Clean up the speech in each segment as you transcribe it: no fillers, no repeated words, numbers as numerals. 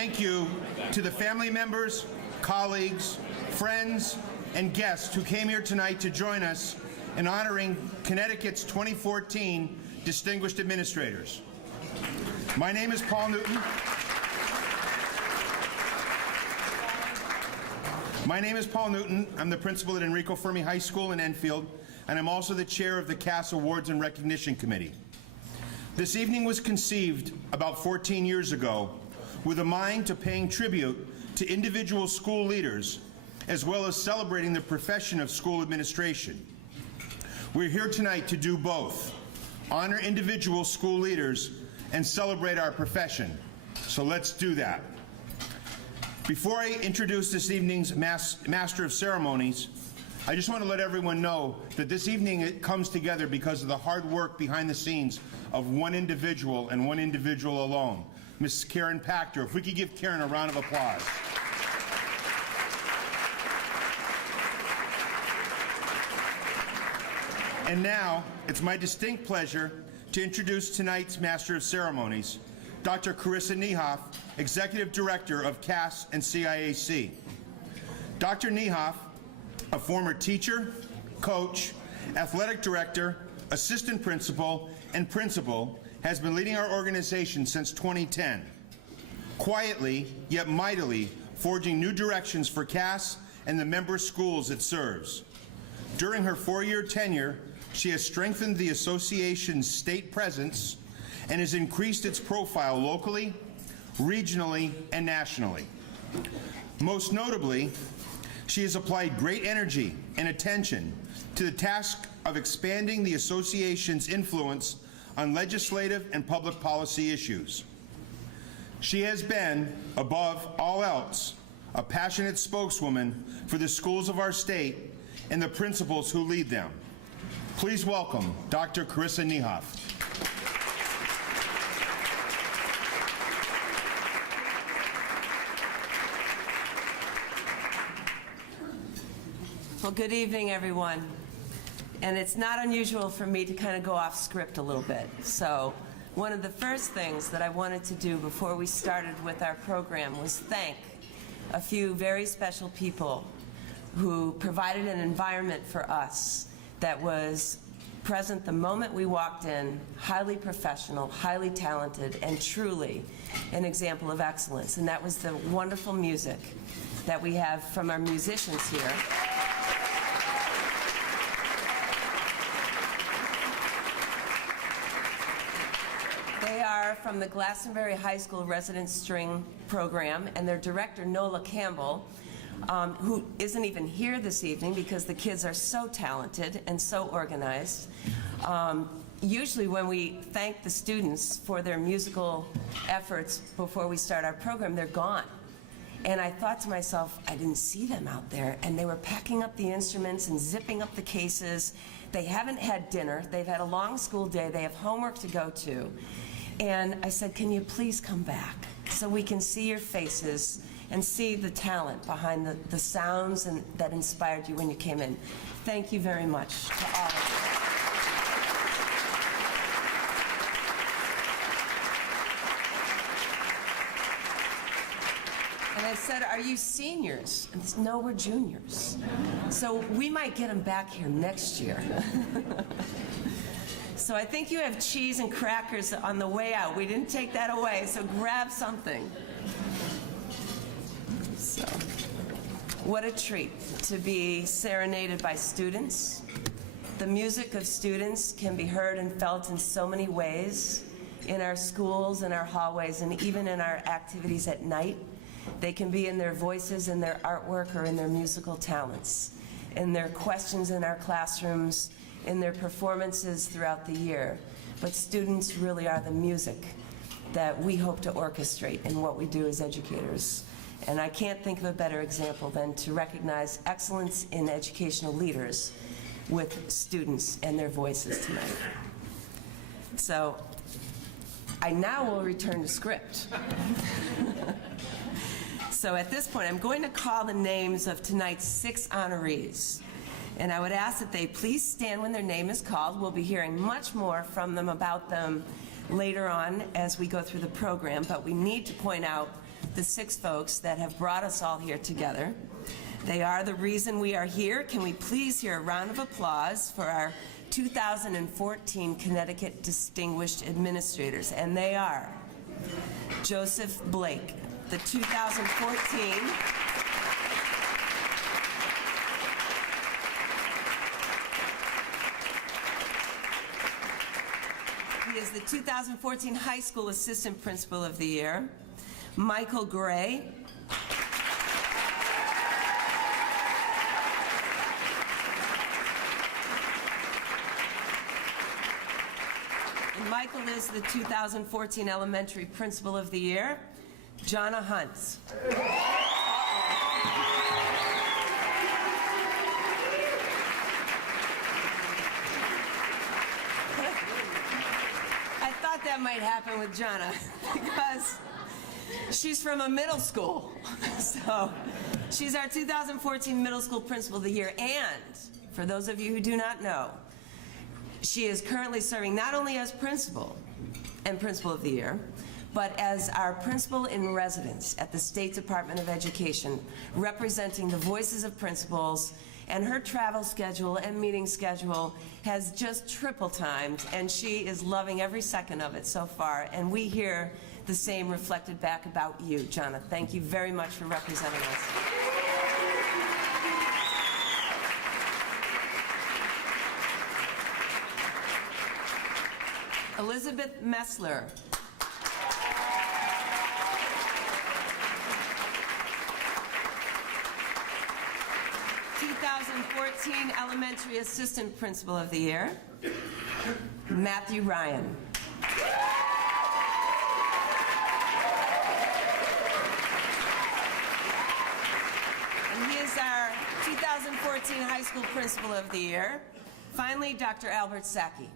thank you to the family members, colleagues, friends, and guests who came here tonight to join us in honoring Connecticut's 2014 Distinguished Administrators. My name is Paul Newton. I'm the principal at Enrico Fermi High School in Enfield, and I'm also the chair of the CAS Awards and Recognition Committee. This evening was conceived about 14 years ago with a mind to paying tribute to individual school leaders as well as celebrating the profession of school administration. We're here tonight to do both, honor individual school leaders and celebrate our profession. So let's do that. Before I introduce this evening's Master of Ceremonies, I just want to let everyone know that this evening it comes together because of the hard work behind the scenes of one individual and one individual alone, Ms. Karen Pachter. If we could give Karen a round of applause. And now, it's my distinct pleasure to introduce tonight's Master of Ceremonies, Dr. Carissa Niehoff, Executive Director of CAS and CIAC. Dr. Niehoff, a former teacher, coach, athletic director, assistant principal, and principal, has been leading our organization since 2010, quietly yet mightily forging new directions for CAS and the member schools it serves. During her 4-year tenure, she has strengthened the association's state presence and has increased its profile locally, regionally, and nationally. Most notably, she has applied great energy and attention to the task of expanding the association's influence on legislative and public policy issues. She has been, above all else, a passionate spokeswoman for the schools of our state and the principals who lead them. Please welcome Dr. Carissa Niehoff. Well, good evening, everyone. And it's not unusual for me to kind of go off script a little bit. So one of the first things that I wanted to do before we started with our program was thank a few very special people who provided an environment for us that was present the moment we walked in, highly professional, highly talented, and truly an example of excellence. And that was the wonderful music that we have from our musicians here. They are from the Glastonbury High School Resident String Program, and their director, Nola Campbell, who isn't even here this evening because the kids are so talented and so organized. Usually when we thank the students for their musical efforts before we start our program, they're gone. And I thought to myself, I didn't see them out there, and they were packing up the instruments and zipping up the cases. They haven't had dinner. They've had a long school day. They have homework to go to. And I said, can you please come back so we can see your faces and see the talent behind the sounds that inspired you when you came in. Thank you very much to all of you. And I said, are you seniors? And they said, no, we're juniors. So we might get them back here next year. So I think you have cheese and crackers on the way out. We didn't take that away, so grab something. So, what a treat to be serenaded by students. The music of students can be heard and felt in so many ways in our schools, in our hallways, and even in our activities at night. They can be in their voices, in their artwork, or in their musical talents, in their questions in our classrooms, in their performances throughout the year. But students really are the music that we hope to orchestrate in what we do as educators. And I can't think of a better example than to recognize excellence in educational leaders with students and their voices tonight. So I now will return to script. So at this point, I'm going to call the names of tonight's 6 honorees. And I would ask that they please stand when their name is called. We'll be hearing much more from them about them later on as we go through the program, but we need to point out the 6 folks that have brought us all here together. They are the reason we are here. Can we please hear a round of applause for our 2014 Connecticut Distinguished Administrators? And they are Joseph Blake, the 2014 He is the 2014 High School Assistant Principal of the Year. Michael Gray. And Michael is the 2014 Elementary Principal of the Year. Johnna Hunt. That might happen with Johnna because she's from a middle school. So she's our 2014 Middle School Principal of the Year. And for those of you who do not know, she is currently serving not only as Principal and Principal of the Year, but as our Principal in Residence at the State Department of Education, representing the voices of principals. And her travel schedule and meeting schedule has just triple timed, and she is loving every second of it so far. And we hear the same reflected back about you, Johnna. Thank you very much for representing us. Elizabeth Messler. Elementary Assistant Principal of the Year, Matthew Ryan. And he is our 2014 High School Principal of the Year. Finally, Dr. Albert Sackey.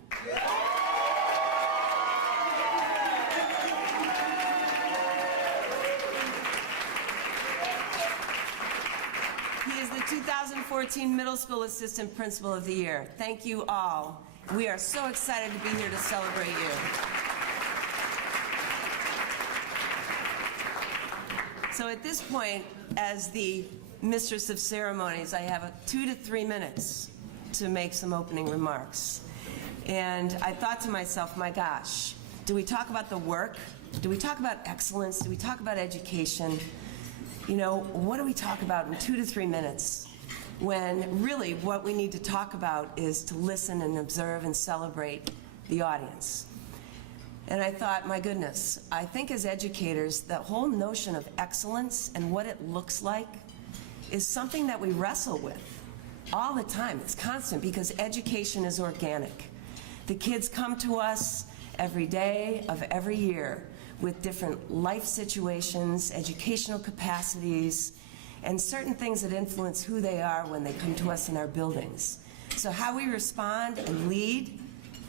He is the 2014 Middle School Assistant Principal of the Year. Thank you all. We are so excited to be here to celebrate you. So at this point, as the Mistress of Ceremonies, I have 2 to 3 minutes to make some opening remarks. And I thought to myself, my gosh, do we talk about the work? Do we talk about excellence? Do we talk about education? You know, what do we talk about in 2 to 3 minutes when really what we need to talk about is to listen and observe and celebrate the audience? And I thought, my goodness, I think as educators, the whole notion of excellence and what it looks like is something that we wrestle with all the time. It's constant because education is organic. The kids come to us every day of every year with different life situations, educational capacities, and certain things that influence who they are when they come to us in our buildings. So how we respond and lead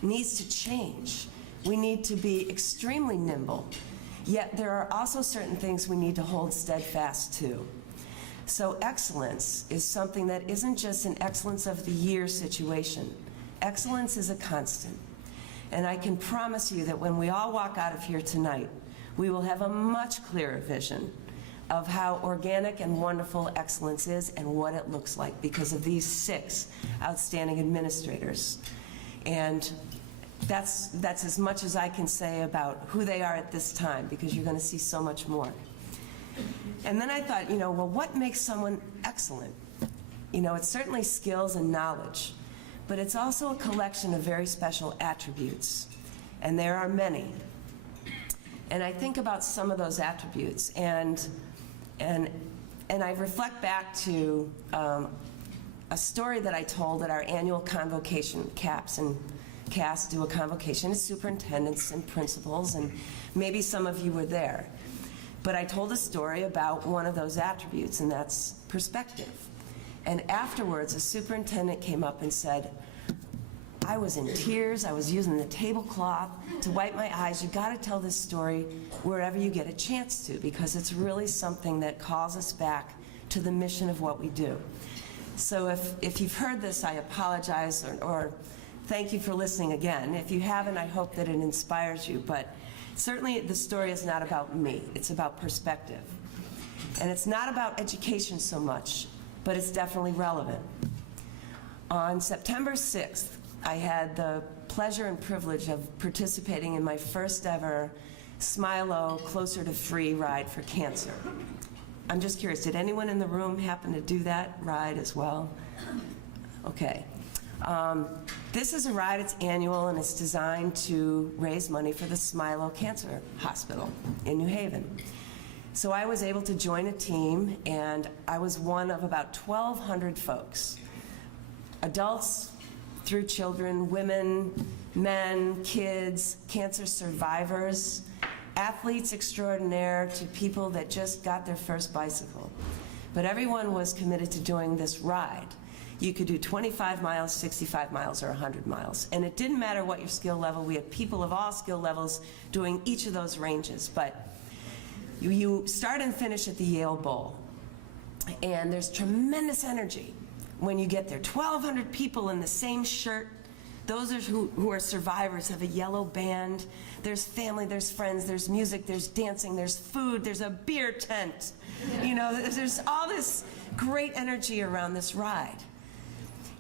needs to change. We need to be extremely nimble, yet there are also certain things we need to hold steadfast to. So excellence is something that isn't just an excellence of the year situation. Excellence is a constant. And I can promise you that when we all walk out of here tonight, we will have a much clearer vision of how organic and wonderful excellence is and what it looks like because of these 6 outstanding administrators. And that's as much as I can say about who they are at this time because you're going to see so much more. And then I thought, you know, well, what makes someone excellent? You know, it's certainly skills and knowledge, but it's also a collection of very special attributes, and there are many. And I think about some of those attributes, and I reflect back to a story that I told at our annual convocation. CAPS and CAS do a convocation as superintendents and principals, and maybe some of you were there. But I told a story about one of those attributes, and that's perspective. And afterwards, a superintendent came up and said, I was in tears, I was using the tablecloth to wipe my eyes. You got to tell this story wherever you get a chance to, because it's really something that calls us back to the mission of what we do. So if you've heard this, I apologize, or thank you for listening again. If you haven't, I hope that it inspires you. But Certainly, the story is not about me. It's about perspective. And it's not about education so much, but it's definitely relevant. On September 6th, I had the pleasure and privilege of participating in my first ever Smilo Closer to Free ride for cancer. I'm just curious, did anyone in the room happen to do that ride as well? Okay. This is a ride, it's annual, and it's designed to raise money for the Smilo Cancer Hospital in New Haven. So I was able to join a team, and I was one of about 1,200 folks. Adults through children, women, men, kids, cancer survivors, athletes extraordinaire to people that just got their first bicycle. But everyone was committed to doing this ride. You could do 25 miles, 65 miles, or 100 miles. And it didn't matter what your skill level. We had people of all skill levels doing each of those ranges. But you start and finish at the Yale Bowl. And there's tremendous energy when you get there. 1,200 people in the same shirt. Those who are survivors have a yellow band. There's family, there's friends, there's music, there's dancing, there's food, there's a beer tent. You know, there's all this great energy around this ride.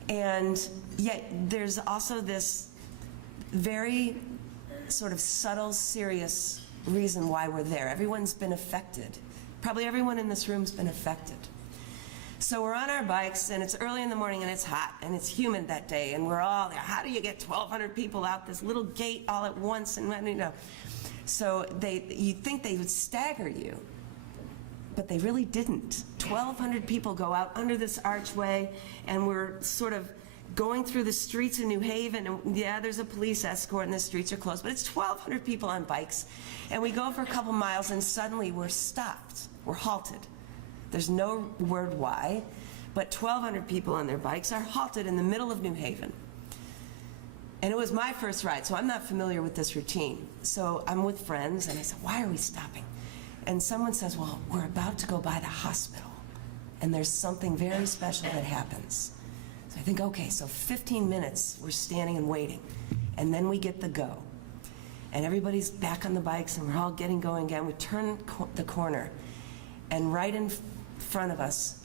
And yet there's also this very sort of subtle, serious reason why we're there. Everyone's been affected. Probably everyone in this room's been affected. So we're on our bikes, and it's early in the morning, and it's hot, and it's humid that day, and we're all there. How do you get 1,200 people out this little gate all at once? And you know, so you think they would stagger you, but they really didn't. 1,200 people go out under this archway, and we're sort of going through the streets in New Haven, and yeah, there's a police escort, and the streets are closed, but it's 1,200 people on bikes, and we go for a couple miles, and suddenly we're stopped. We're halted. There's no word why, but 1,200 people on their bikes are halted in the middle of New Haven. And it was my first ride, so I'm not familiar with this routine. So I'm with friends, and I said, why are we stopping? And someone says, well, we're about to go by the hospital, and there's something very special that happens. So I think, okay, so 15 minutes, we're standing and waiting, and then we get the go. And everybody's back on the bikes, and we're all getting going again. We turn the corner, and right in front of us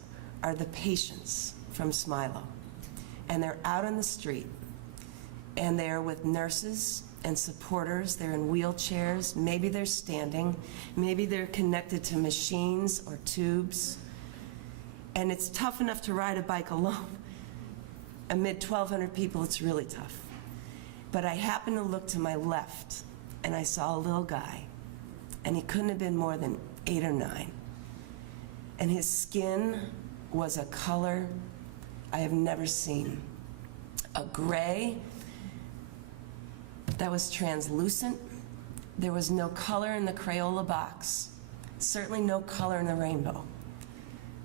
are the patients from Smilo. And they're out on the street, and they're with nurses and supporters. They're in wheelchairs. Maybe they're standing. Maybe they're connected to machines or tubes. And it's tough enough to ride a bike alone. Amid 1,200 people, it's really tough. But I happened to look to my left, and I saw a little guy, and he couldn't have been more than 8 or 9. And his skin was a color I have never seen. A gray that was translucent. There was no color in the Crayola box, certainly no color in the rainbow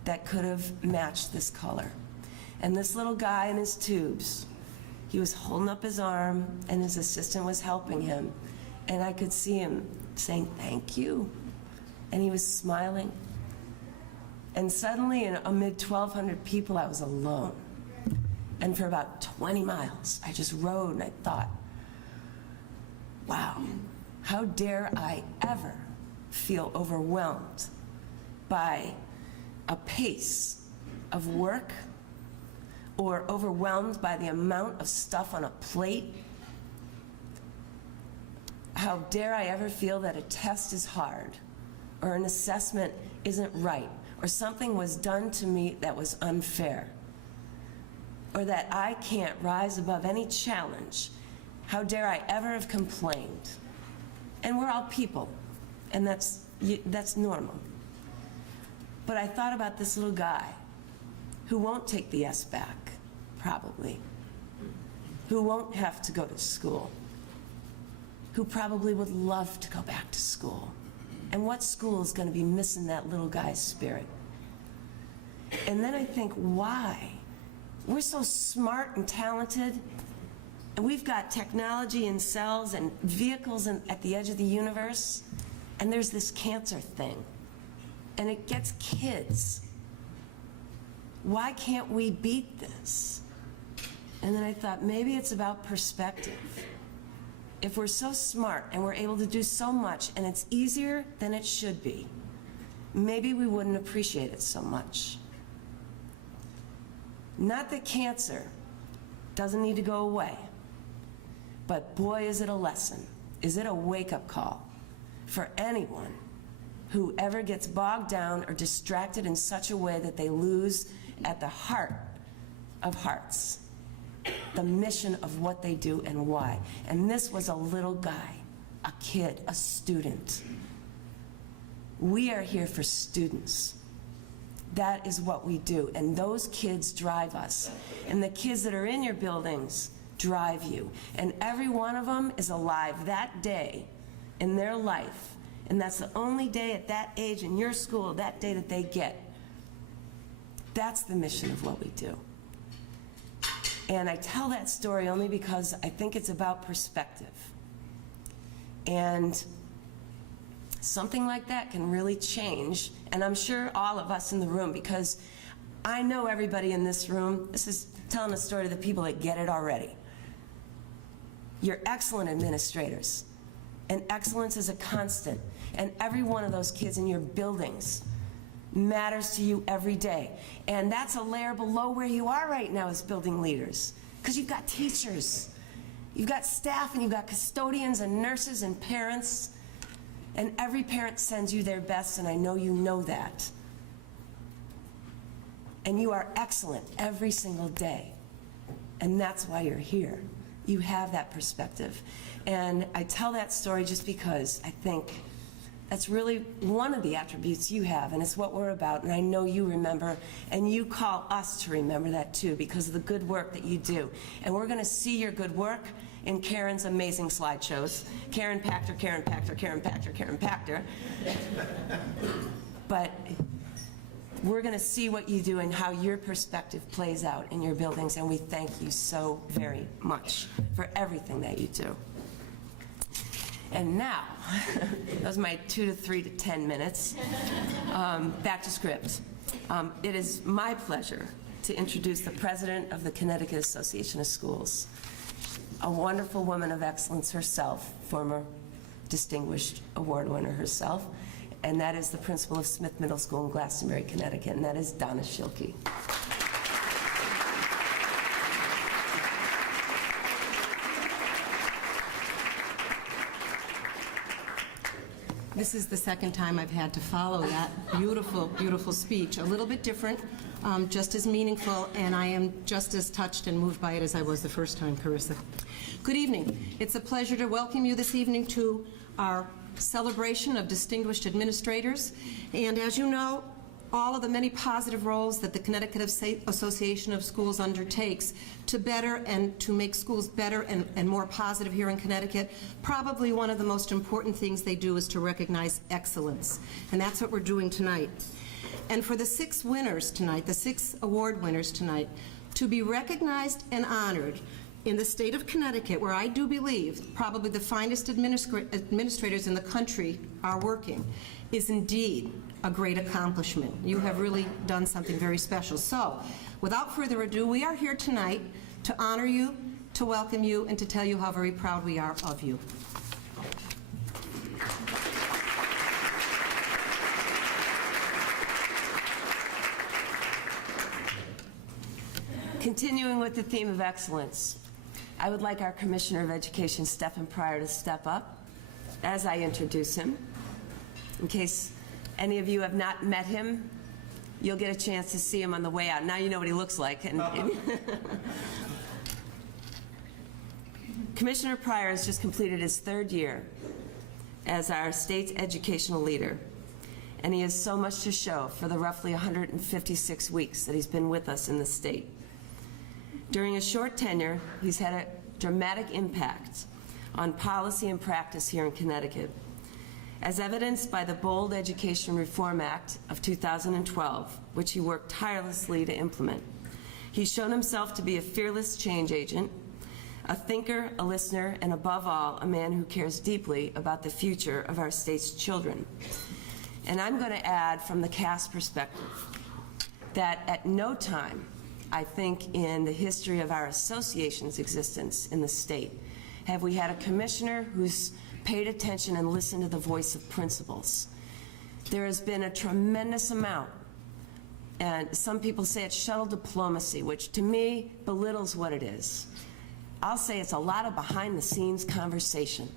that could have matched this color. And this little guy in his tubes, he was holding up his arm, and his assistant was helping him. And I could see him saying, thank you. And he was smiling. And suddenly, amid 1,200 people, I was alone. And for about 20 miles, I just rode, and I thought, wow, how dare I ever feel overwhelmed by a pace of work, or overwhelmed by the amount of stuff on a plate. How dare I ever feel that a test is hard, or an assessment isn't right, or something was done to me that was unfair, or that I can't rise above any challenge. How dare I ever have complained? And we're all people, and that's normal. But I thought about this little guy who won't take the S back, probably, who won't have to go to school, who probably would love to go back to school. And what school is going to be missing that little guy's spirit? And then I think, why? We're so smart and talented, and we've got technology and cells and vehicles at the edge of the universe, and there's this cancer thing, and it gets kids. Why can't we beat this? And then I thought, maybe it's about perspective. if we're so smart and we're able to do so much and it's easier than it should be, maybe we wouldn't appreciate it so much. Not that cancer doesn't need to go away, but boy, is it a lesson. Is it a wake-up call for anyone who ever gets bogged down or distracted in such a way that they lose at the heart of hearts the mission of what they do and why. And this was a little guy, a kid, a student. We are here for students. That is what we do, and those kids drive us. And the kids that are in your buildings drive you. And every one of them is alive that day in their life. And that's the only day at that age in your school, that day that they get. That's the mission of what we do. And I tell that story only because I think it's about perspective. And something like that can really change, and I'm sure all of us in the room, because I know everybody in this room, this is telling a story to the people that get it already. You're excellent administrators, and excellence is a constant, and every one of those kids in your buildings matters to you every day. And that's a layer below where you are right now as building leaders, because you've got teachers, you've got staff, and you've got custodians and nurses and parents, and every parent sends you their best, and I know you know that. And you are excellent every single day, and that's why you're here. You have that perspective. And I tell that story just because I think that's really one of the attributes you have, and it's what we're about, and I know you remember, and you call us to remember that too because of the good work that you do. And we're going to see your good work in Karen's amazing slideshows. Karen Pachter, Karen Pachter, Karen Pachter, Karen Pachter. But we're going to see what you do and how your perspective plays out in your buildings, and we thank you so very much for everything that you do. And now, those are my 2 to 3 to 10 minutes. Back to script. It is my pleasure to introduce the president of the Connecticut Association of Schools, a wonderful woman of excellence herself, former distinguished award winner herself, and that is the principal of Smith Middle School in Glastonbury, Connecticut, and that is Donna Schilke. This is the second time I've had to follow that beautiful, beautiful speech. A little bit different, just as meaningful, and I am just as touched and moved by it as I was the first time, Carissa. Good evening. It's a pleasure to welcome you this evening to our celebration of distinguished administrators. And as you know, all of the many positive roles that the Connecticut Association of Schools undertakes to better and to make schools better and more positive here in Connecticut, probably one of the most important things they do is to recognize excellence. And that's what we're doing tonight. And for the 6 winners tonight, the 6 award winners tonight, to be recognized and honored in the state of Connecticut, where I do believe probably the finest administrators in the country are working, is indeed a great accomplishment. You have really done something very special. So, without further ado, we are here tonight to honor you, to welcome you, and to tell you how very proud we are of you. Continuing with the theme of excellence, I would like our Commissioner of Education, Stephen Pryor, to step up as I introduce him. In case any of you have not met him, you'll get a chance to see him on the way out. Now you know what he looks like. Commissioner Pryor has just completed his 3rd year as our state's educational leader, and he has so much to show for the roughly 156 weeks that he's been with us in the state. During a short tenure, he's had a dramatic impact on policy and practice here in Connecticut, as evidenced by the bold Education Reform Act of 2012, which he worked tirelessly to implement. He's shown himself to be a fearless change agent, a thinker, a listener, and above all, a man who cares deeply about the future of our state's children. And I'm going to add from the CAS perspective that at no time, I think, in the history of our association's existence in the state, have we had a commissioner who's paid attention and listened to the voice of principals. There has been a tremendous amount, and some people say it's shuttle diplomacy, which to me belittles what it is. I'll say it's a lot of behind-the-scenes conversation.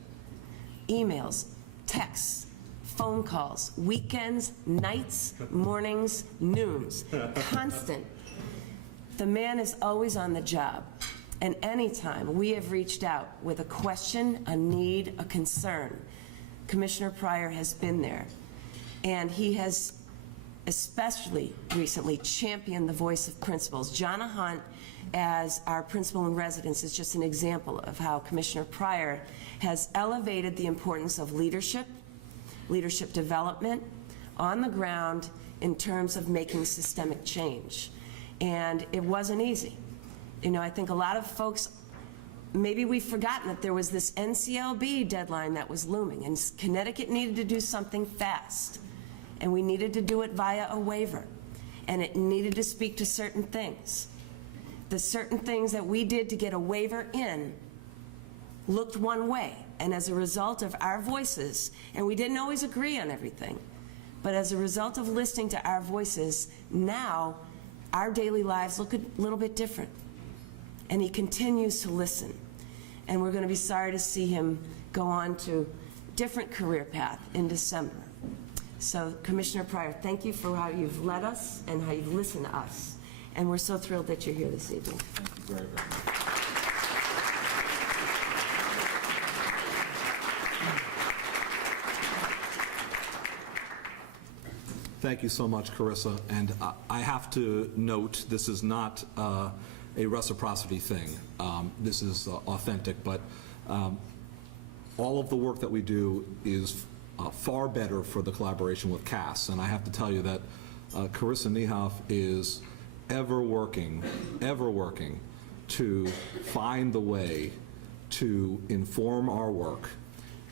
Emails, texts, phone calls, weekends, nights, mornings, noons, constant. The man is always on the job, and anytime we have reached out with a question, a need, a concern, Commissioner Pryor has been there, and he has especially recently championed the voice of principals. Johnna Hunt, as our principal in residence, is just an example of how Commissioner Pryor has elevated the importance of leadership development on the ground in terms of making systemic change. And it wasn't easy. You know, I think a lot of folks, maybe we've forgotten that there was this NCLB deadline that was looming, and Connecticut needed to do something fast. And we needed to do it via a waiver. And it needed to speak to certain things. The certain things that we did to get a waiver in looked one way. And as a result of our voices, and we didn't always agree on everything, but as a result of listening to our voices, now our daily lives look a little bit different. And he continues to listen. And we're going to be sorry to see him go on to a different career path in December. So, Commissioner Pryor, thank you for how you've led us and how you've listened to us. And we're so thrilled that you're here this evening. Thank you very, very much. Thank you so much, Carissa. And I have to note, this is not a reciprocity thing. This is authentic, but all of the work that we do is far better for the collaboration with CAS. And I have to tell you that Carissa Niehoff is ever working to find the way to inform our work,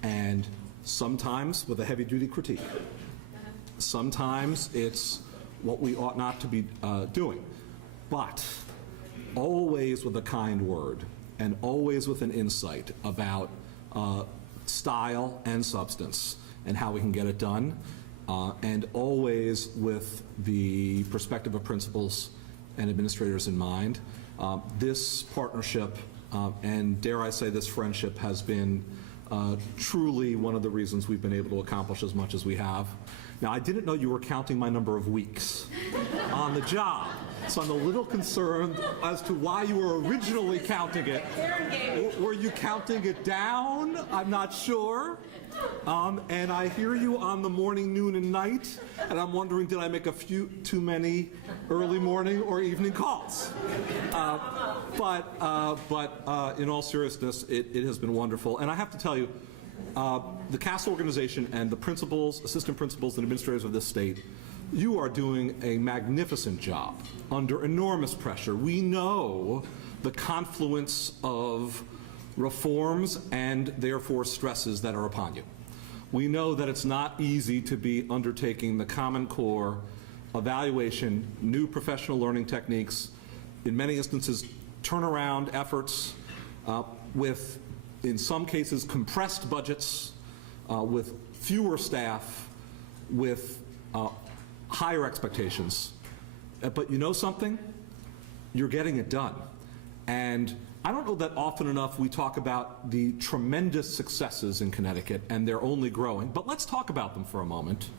and sometimes with a heavy-duty critique. Sometimes it's what we ought not to be doing, but always with a kind word and always with an insight about style and substance and how we can get it done, and always with the perspective of principals and administrators in mind. This partnership, and dare I say this friendship, has been truly one of the reasons we've been able to accomplish as much as we have. Now, I didn't know you were counting my number of weeks on the job, so I'm a little concerned as to why you were originally counting it. Were you counting it down? I'm not sure. And I hear you on the morning, noon, and night, and I'm wondering, did I make a few too many early morning or evening calls? But in all seriousness, it has been wonderful. And I have to tell you, the CAS organization and the principals, assistant principals, and administrators of this state, you are doing a magnificent job under enormous pressure. We know the confluence of reforms and therefore stresses that are upon you. We know that it's not easy to be undertaking the Common Core evaluation, new professional learning techniques, in many instances turnaround efforts with, in some cases, compressed budgets, with fewer staff, with higher expectations. But you know something? You're getting it done. And I don't know that often enough we talk about the tremendous successes in Connecticut, and they're only growing, but let's talk about them for a moment.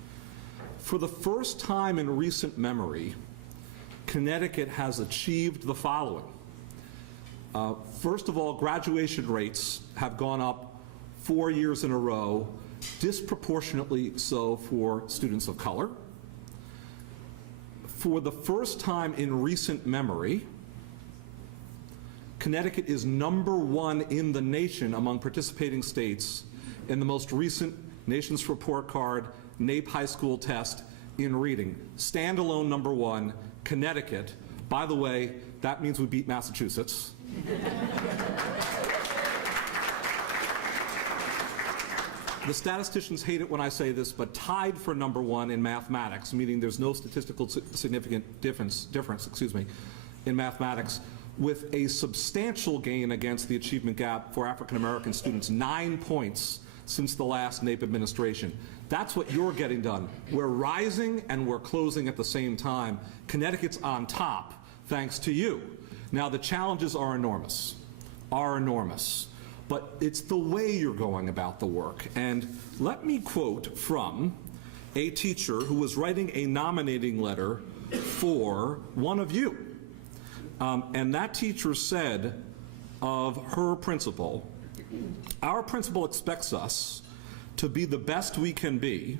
For the first time in recent memory, Connecticut has achieved the following. First of all, graduation rates have gone up 4 years in a row, disproportionately so for students of color. For the first time in recent memory, Connecticut is #1 in the nation among participating states in the most recent Nation's Report Card NAEP high school test in reading. Standalone #1, Connecticut. By the way, that means we beat Massachusetts. The statisticians hate it when I say this, but tied for #1 in mathematics, meaning there's no statistical significant difference, in mathematics, with a substantial gain against the achievement gap for African American students, 9 points since the last NAEP administration. That's what you're getting done. We're rising and we're closing at the same time. Connecticut's on top, thanks to you. Now, the challenges are enormous, but it's the way you're going about the work. And let me quote from a teacher who was writing a nominating letter for one of you. And that teacher said of her principal, "Our principal expects us to be the best we can be,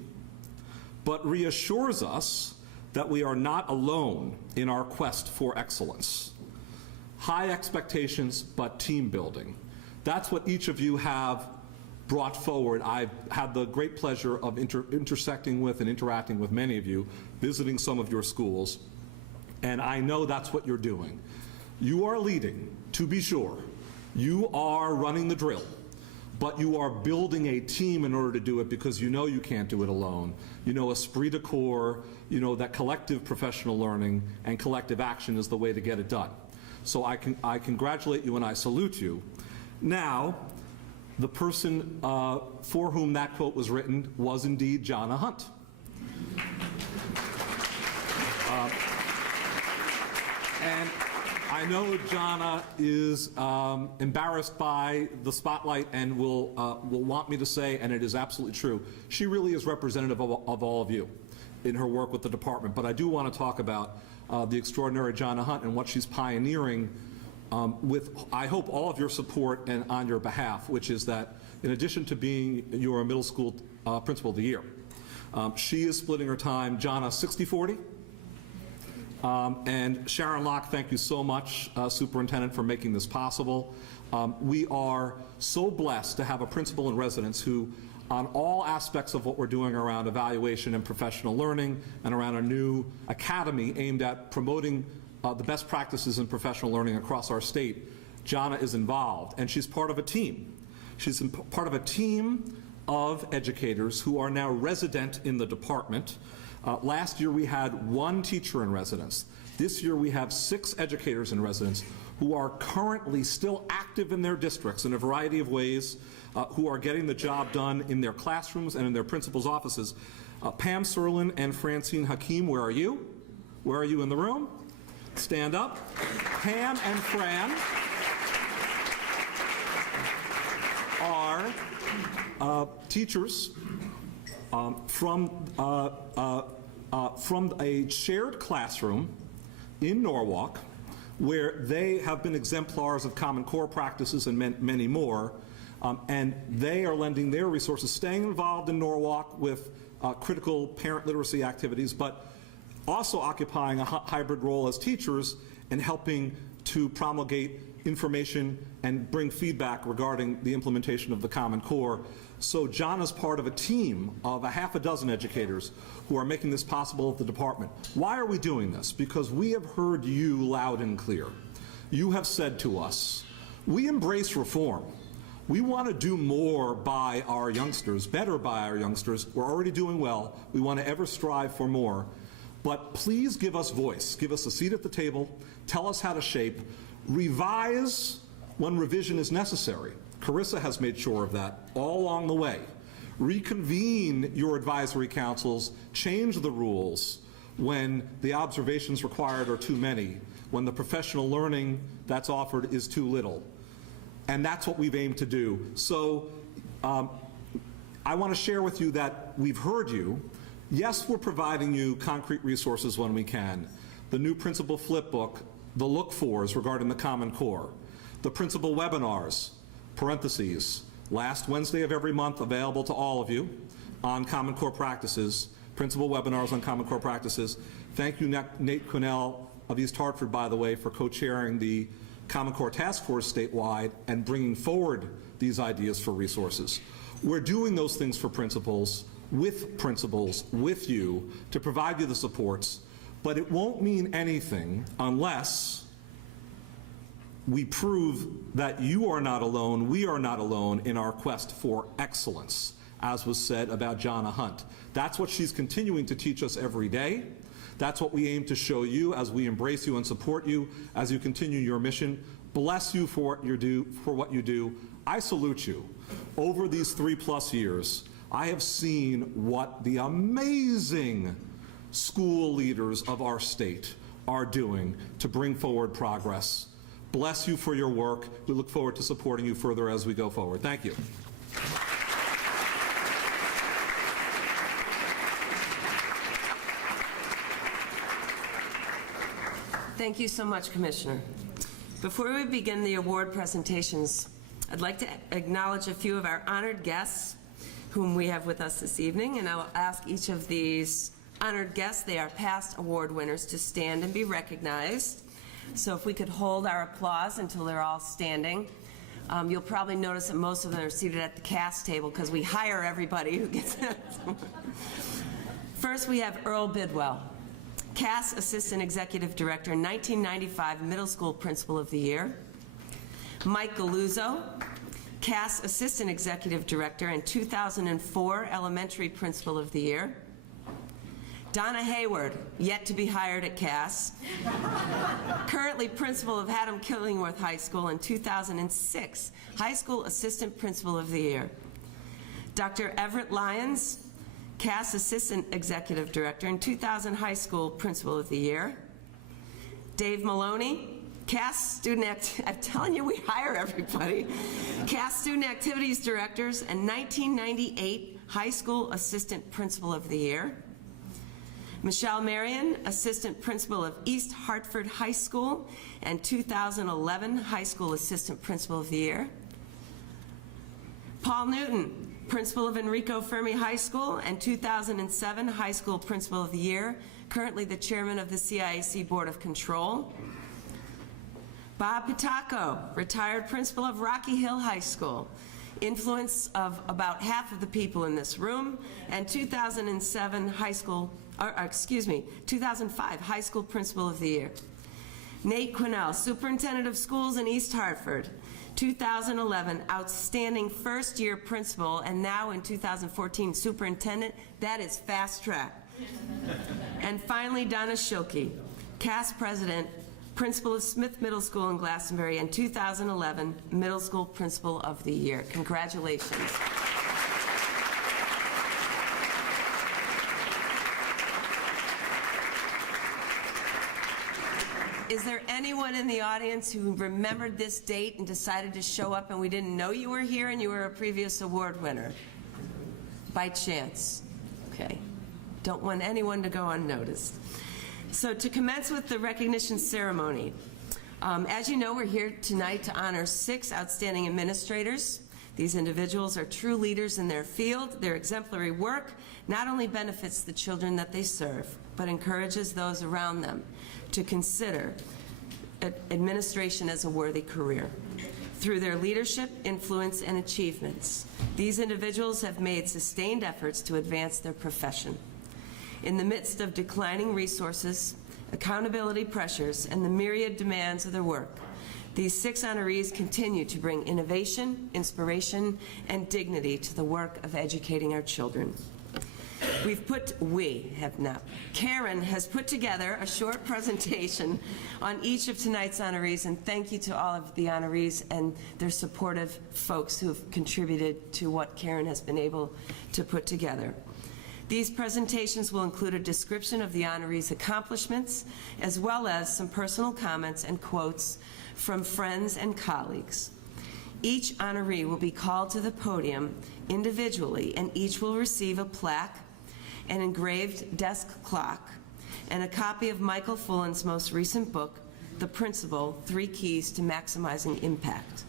but reassures us that we are not alone in our quest for excellence. High expectations, but team building." That's what each of you have brought forward. I've had the great pleasure of intersecting with and interacting with many of you, visiting some of your schools, and I know that's what you're doing. You are leading, to be sure. You are running the drill, but you are building a team in order to do it, because you know you can't do it alone. You know esprit de corps, you know that collective professional learning and collective action is the way to get it done. So I congratulate you and I salute you. Now, the person for whom that quote was written was indeed Johnna Hunt. And I know Johnna is embarrassed by the spotlight and will want me to say, and it is absolutely true, she really is representative of all of you in her work with the department. But I do want to talk about the extraordinary Johnna Hunt and what she's pioneering with, I hope, all of your support and on your behalf, which is that in addition to being your middle school principal of the year, she is splitting her time, Johnna, 60-40. And Sharon Locke, thank you so much, Superintendent, for making this possible. We are so blessed to have a principal in residence who, on all aspects of what we're doing around evaluation and professional learning and around a new academy aimed at promoting the best practices in professional learning across our state, Johnna is involved, and she's part of a team. She's part of a team of educators who are now resident in the department. Last year we had 1 teacher in residence. This year we have 6 educators in residence who are currently still active in their districts in a variety of ways, who are getting the job done in their classrooms and in their principals' offices. Pam Serlin and Francine Hakim, where are you? Where are you in the room? Stand up. Pam and Fran are teachers from a shared classroom in Norwalk, where they have been exemplars of Common Core practices and many more, and they are lending their resources, staying involved in Norwalk with critical parent literacy activities, but also occupying a hybrid role as teachers and helping to promulgate information and bring feedback regarding the implementation of the Common Core. So Johnna's part of a team of a half a dozen educators who are making this possible at the department. Why are we doing this? Because we have heard you loud and clear. You have said to us, we embrace reform. We want to do more by our youngsters, better by our youngsters. We're already doing well. We want to ever strive for more. But please give us voice. Give us a seat at the table. Tell us how to shape. Revise when revision is necessary. Carissa has made sure of that all along the way. Reconvene your advisory councils. Change the rules when the observations required are too many, when the professional learning that's offered is too little. And that's what we've aimed to do. So I want to share with you that we've heard you. Yes, we're providing you concrete resources when we can. The new principal flip book, the look-fors regarding the Common Core, the principal webinars, parentheses, last Wednesday of every month available to all of you on Common Core practices, principal webinars on Common Core practices. Thank you, Nate Quinnell of East Hartford, by the way, for co-chairing the Common Core Task Force statewide and bringing forward these ideas for resources. We're doing those things for principals, with you, to provide you the supports, but it won't mean anything unless we prove that you are not alone, we are not alone in our quest for excellence, as was said about Johnna Hunt. That's what she's continuing to teach us every day. That's what we aim to show you as we embrace you and support you as you continue your mission. Bless you for what you do. I salute you. Over these 3+ years, I have seen what the amazing school leaders of our state are doing to bring forward progress. Bless you for your work. We look forward to supporting you further as we go forward. Thank you. Thank you so much, Commissioner. Before we begin the award presentations, I'd like to acknowledge a few of our honored guests whom we have with us this evening, and I will ask each of these honored guests, they are past award winners, to stand and be recognized. So if we could hold our applause until they're all standing. You'll probably notice that most of them are seated at the CAS table because we hire everybody who gets it. First, we have Earl Bidwell, CAS Assistant Executive Director, 1995 Middle School Principal of the Year. Mike Galuzzo, CAS Assistant Executive Director and 2004 Elementary Principal of the Year. Donna Hayward, yet to be hired at CAS, currently Principal of Haddam Killingworth High School and 2006 High School Assistant Principal of the Year. Dr. Everett Lyons, CAS Assistant Executive Director and 2000 High School Principal of the Year. Dave Maloney, CAS I'm telling you, we hire everybody. CAS Student Activities Directors and 1998 High School Assistant Principal of the Year. Michelle Marion, Assistant Principal of East Hartford High School and 2011 High School Assistant Principal of the Year. Paul Newton, Principal of Enrico Fermi High School and 2007 High School Principal of the Year, currently the Chairman of the CIAC Board of Control. Bob Pitaco, retired Principal of Rocky Hill High School, influence of about half of the people in this room, and 2005 High School Principal of the Year. Nate Quinnell, Superintendent of Schools in East Hartford, 2011 Outstanding First Year Principal, and now in 2014 Superintendent. That is fast track. And finally, Donna Schilke, CAS President, Principal of Smith Middle School in Glastonbury, and 2011 Middle School Principal of the Year. Congratulations. Is there anyone in the audience who remembered this date and decided to show up and we didn't know you were here and you were a previous award winner? By chance. Okay. Don't want anyone to go unnoticed. So to commence with the recognition ceremony, as you know, we're here tonight to honor 6 outstanding administrators. These individuals are true leaders in their field. Their exemplary work not only benefits the children that they serve, but encourages those around them to consider administration as a worthy career. Through their leadership, influence, and achievements, these individuals have made sustained efforts to advance their profession. In the midst of declining resources, accountability pressures, and the myriad demands of their work, these 6 honorees continue to bring innovation, inspiration, and dignity to the work of educating our children. Karen has put together a short presentation on each of tonight's honorees, and thank you to all of the honorees and their supportive folks who have contributed to what Karen has been able to put together. These presentations will include a description of the honorees' accomplishments, as well as some personal comments and quotes from friends and colleagues. Each honoree will be called to the podium individually, and each will receive a plaque, an engraved desk clock, and a copy of Michael Fullen's most recent book, The Principal: 3 Keys to Maximizing Impact.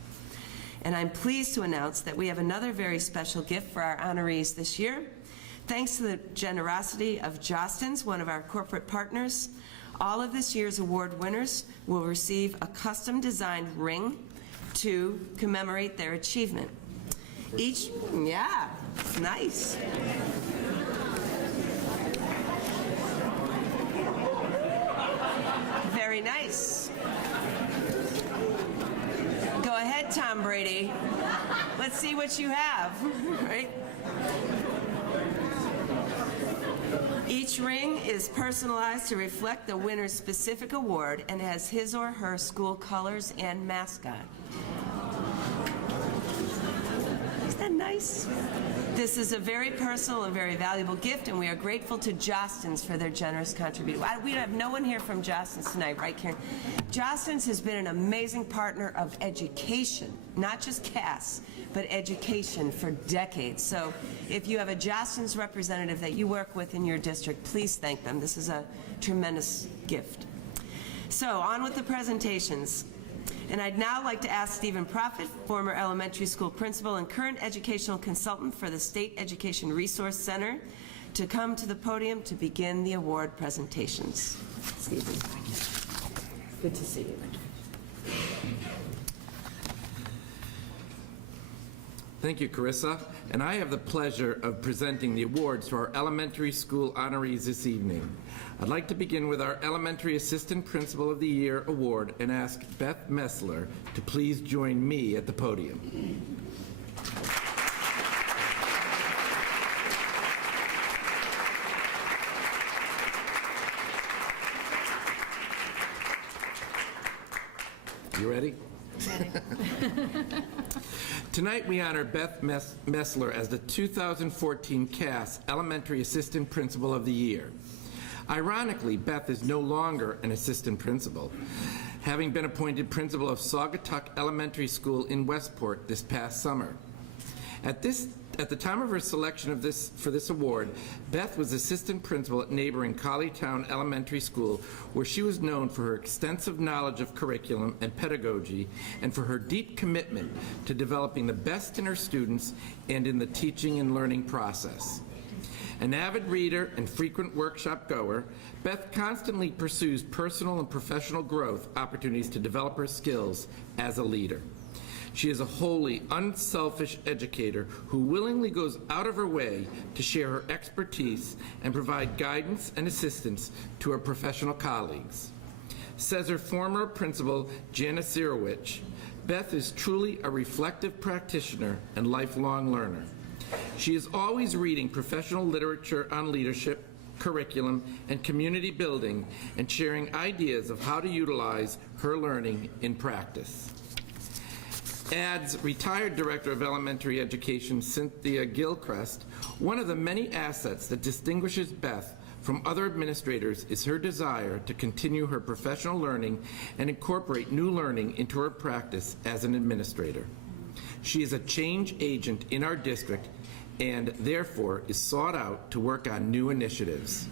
And I'm pleased to announce that we have another very special gift for our honorees this year. Thanks to the generosity of Jostens, one of our corporate partners, all of this year's award winners will receive a custom-designed ring to commemorate their achievement. Nice. Very nice. Go ahead, Tom Brady. Let's see what you have, right? Each Each ring is personalized to reflect the winner's specific award and has his or her school colors and mascot. Isn't that nice? This is a very personal and very valuable gift, and we are grateful to Jostens for their generous contribution. We have no one here from Jostens tonight, right, Karen? Jostens has been an amazing partner of education, not just CAS, but education for decades. So if you have a Jostens representative that you work with in your district, please thank them. This is a tremendous gift. So on with the presentations. And I'd now like to ask Stephen Proffitt, former elementary school principal and current educational consultant for the State Education Resource Center, to come to the podium to begin the award presentations. Stephen. Good to see you. Thank you, Carissa. And I have the pleasure of presenting the awards to our elementary school honorees this evening. I'd like to begin with our Elementary Assistant Principal of the Year award and ask Beth Messler to please join me at the podium. You ready? Ready. Tonight we honor Beth Messler as the 2014 CAS Elementary Assistant Principal of the Year. Ironically, Beth is no longer an assistant principal, having been appointed principal of Saugatuck Elementary School in Westport this past summer. At the time of her selection for this award, Beth was assistant principal at neighboring Colleytown Elementary School, where she was known for her extensive knowledge of curriculum and pedagogy and for her deep commitment to developing the best in her students and in the teaching and learning process. An avid reader and frequent workshop goer, Beth constantly pursues personal and professional growth opportunities to develop her skills as a leader. She is a wholly unselfish educator who willingly goes out of her way to share her expertise and provide guidance and assistance to her professional colleagues. Says her former principal, Johnna Hunt, Beth is truly a reflective practitioner and lifelong learner. She is always reading professional literature on leadership, curriculum, and community building, and sharing ideas of how to utilize her learning in practice. Adds retired Director of Elementary Education Cynthia Gilchrist, one of the many assets that distinguishes Beth from other administrators is her desire to continue her professional learning and incorporate new learning into her practice as an administrator. She is a change agent in our district and therefore is sought out to work on new initiatives.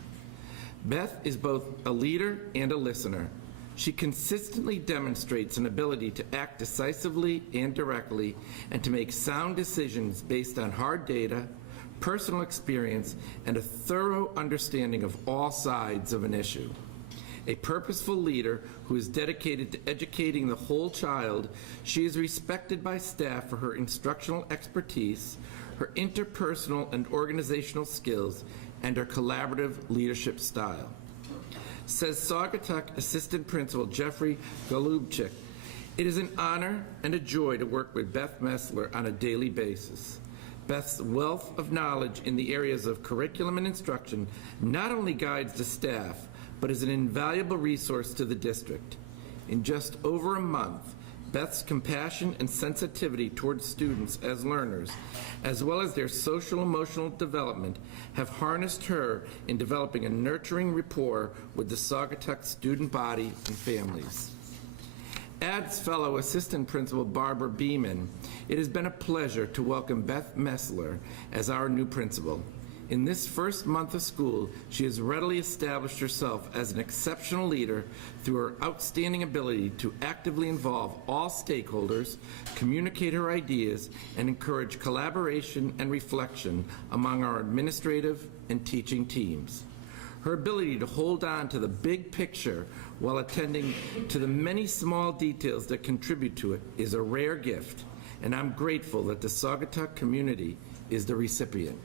Beth is both a leader and a listener. She consistently demonstrates an ability to act decisively and directly and to make sound decisions based on hard data, personal experience, and a thorough understanding of all sides of an issue. A purposeful leader who is dedicated to educating the whole child, she is respected by staff for her instructional expertise, her interpersonal and organizational skills, and her collaborative leadership style. Says Saugatuck Assistant Principal Jeffrey Golubchik, "It is an honor and a joy to work with Beth Messler on a daily basis. Beth's wealth of knowledge in the areas of curriculum and instruction not only guides the staff, but is an invaluable resource to the district. In just over a month, Beth's compassion and sensitivity towards students as learners, as well as their social-emotional development, have harnessed her in developing a nurturing rapport with the Saugatuck student body and families." Adds fellow Assistant Principal Barbara Beeman, "It has been a pleasure to welcome Beth Messler as our new principal. In this first month of school, she has readily established herself as an exceptional leader through her outstanding ability to actively involve all stakeholders, communicate her ideas, and encourage collaboration and reflection among our administrative and teaching teams. Her ability to hold on to the big picture while attending to the many small details that contribute to it is a rare gift, and I'm grateful that the Saugatuck community is the recipient.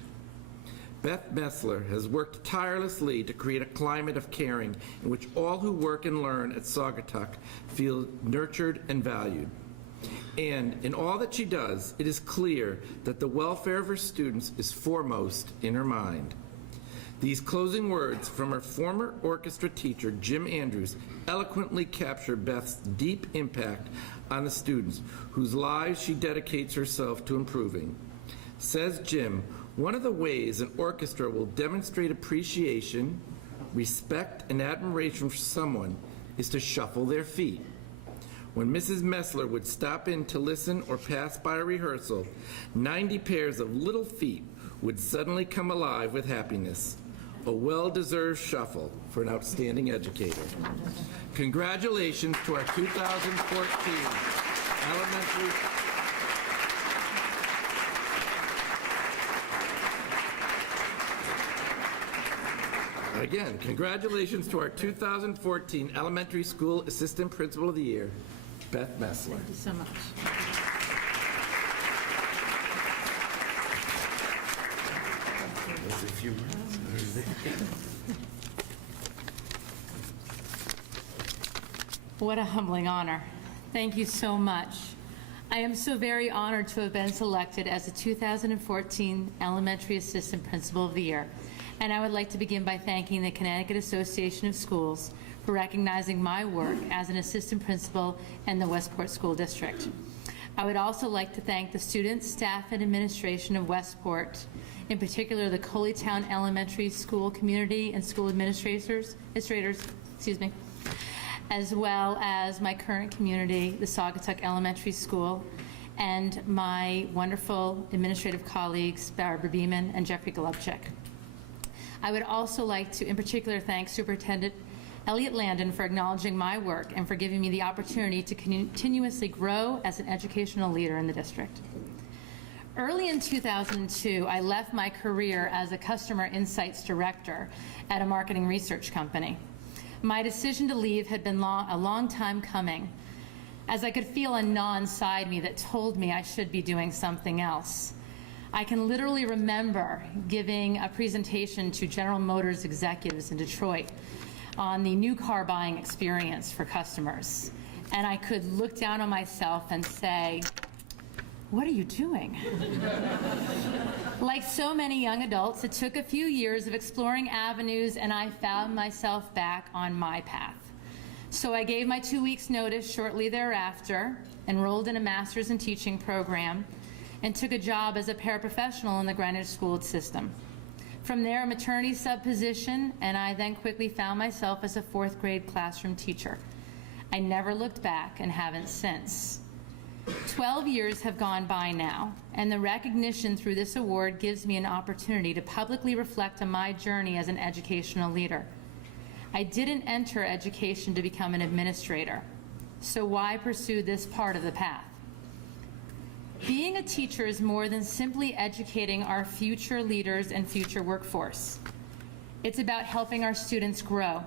Beth Messler has worked tirelessly to create a climate of caring in which all who work and learn at Saugatuck feel nurtured and valued. And in all that she does, it is clear that the welfare of her students is foremost in her mind. These closing words from her former orchestra teacher, Jim Andrews, eloquently capture Beth's deep impact on the students whose lives she dedicates herself to improving. Says Jim, one of the ways an orchestra will demonstrate appreciation, respect, and admiration for someone is to shuffle their feet. When Mrs. Messler would stop in to listen or pass by a rehearsal, 90 pairs of little feet would suddenly come alive with happiness. A well-deserved shuffle for an outstanding educator. Congratulations to our 2014 elementary. Again, congratulations to our 2014 Elementary School Assistant Principal of the Year, Beth Messler. Thank you so much. What a humbling honor. Thank you so much. I am so very honored to have been selected as the 2014 Elementary Assistant Principal of the Year. And I would like to begin by thanking the Connecticut Association of Schools for recognizing my work as an assistant principal in the Westport School District. I would also like to thank the students, staff, and administration of Westport, in particular the Coleytown Elementary School community and school administrators, as well as my current community, the Saugatuck Elementary School, and my wonderful administrative colleagues, Barbara Beeman and Jeffrey Golubchik. I would also like to, in particular, thank Superintendent Elliott Landon for acknowledging my work and for giving me the opportunity to continuously grow as an educational leader in the district. Early in 2002, I left my career as a customer insights director at a marketing research company. My decision to leave had been a long time coming, as I could feel a gnaw inside me that told me I should be doing something else. I can literally remember giving a presentation to General Motors executives in Detroit on the new car buying experience for customers. And I could look down on myself and say, what are you doing? Like so many young adults, it took a few years of exploring avenues and I found myself back on my path. So I gave my 2 weeks notice shortly thereafter, enrolled in a master's in teaching program, and took a job as a paraprofessional in the Greenwich school system. From there, a maternity sub position, and I then quickly found myself as a 4th grade classroom teacher. I never looked back and haven't since. 12 years have gone by now, and the recognition through this award gives me an opportunity to publicly reflect on my journey as an educational leader. I didn't enter education to become an administrator, so why pursue this part of the path? Being a teacher is more than simply educating our future leaders and future workforce. It's about helping our students grow,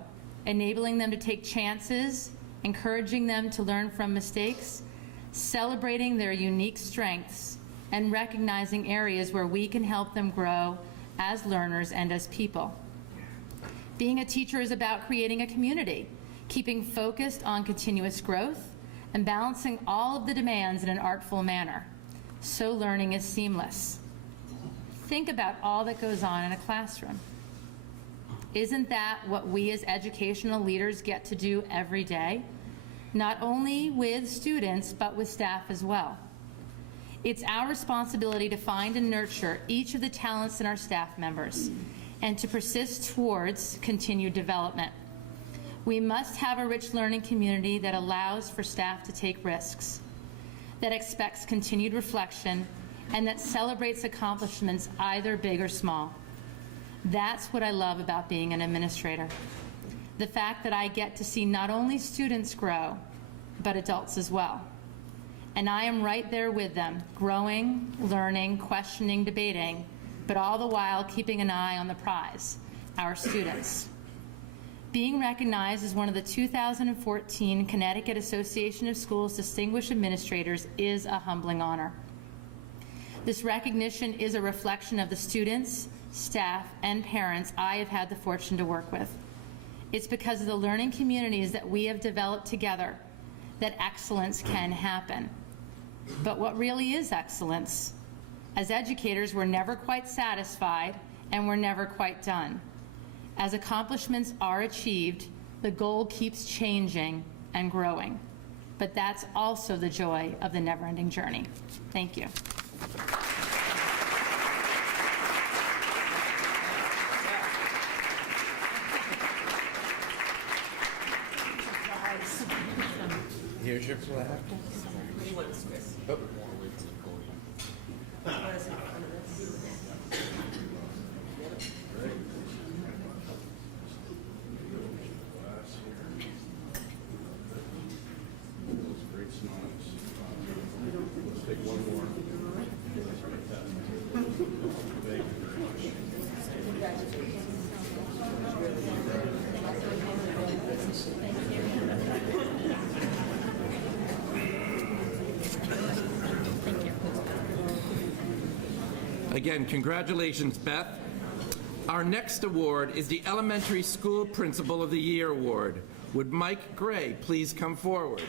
enabling them to take chances, encouraging them to learn from mistakes, celebrating their unique strengths, and recognizing areas where we can help them grow as learners and as people. Being a teacher is about creating a community, keeping focused on continuous growth, and balancing all of the demands in an artful manner, so learning is seamless. Think about all that goes on in a classroom. Isn't that what we as educational leaders get to do every day? Not only with students, but with staff as well. It's our responsibility to find and nurture each of the talents in our staff members and to persist towards continued development. We must have a rich learning community that allows for staff to take risks, that expects continued reflection, and that celebrates accomplishments either big or small. That's what I love about being an administrator. The fact that I get to see not only students grow, but adults as well. And I am right there with them, growing, learning, questioning, debating, but all the while keeping an eye on the prize, our students. Being recognized as one of the 2014 Connecticut Association of Schools Distinguished Administrators is a humbling honor. This recognition is a reflection of the students, staff, and parents I have had the fortune to work with. It's because of the learning communities that we have developed together that excellence can happen. But what really is excellence? As educators, we're never quite satisfied and we're never quite done. As accomplishments are achieved, the goal keeps changing and growing. But that's also the joy of the never-ending journey. Thank you. Here's your flag. Oh. Again, congratulations, Beth. Our next award is the Elementary School Principal of the Year Award. Would Mike Gray please come forward?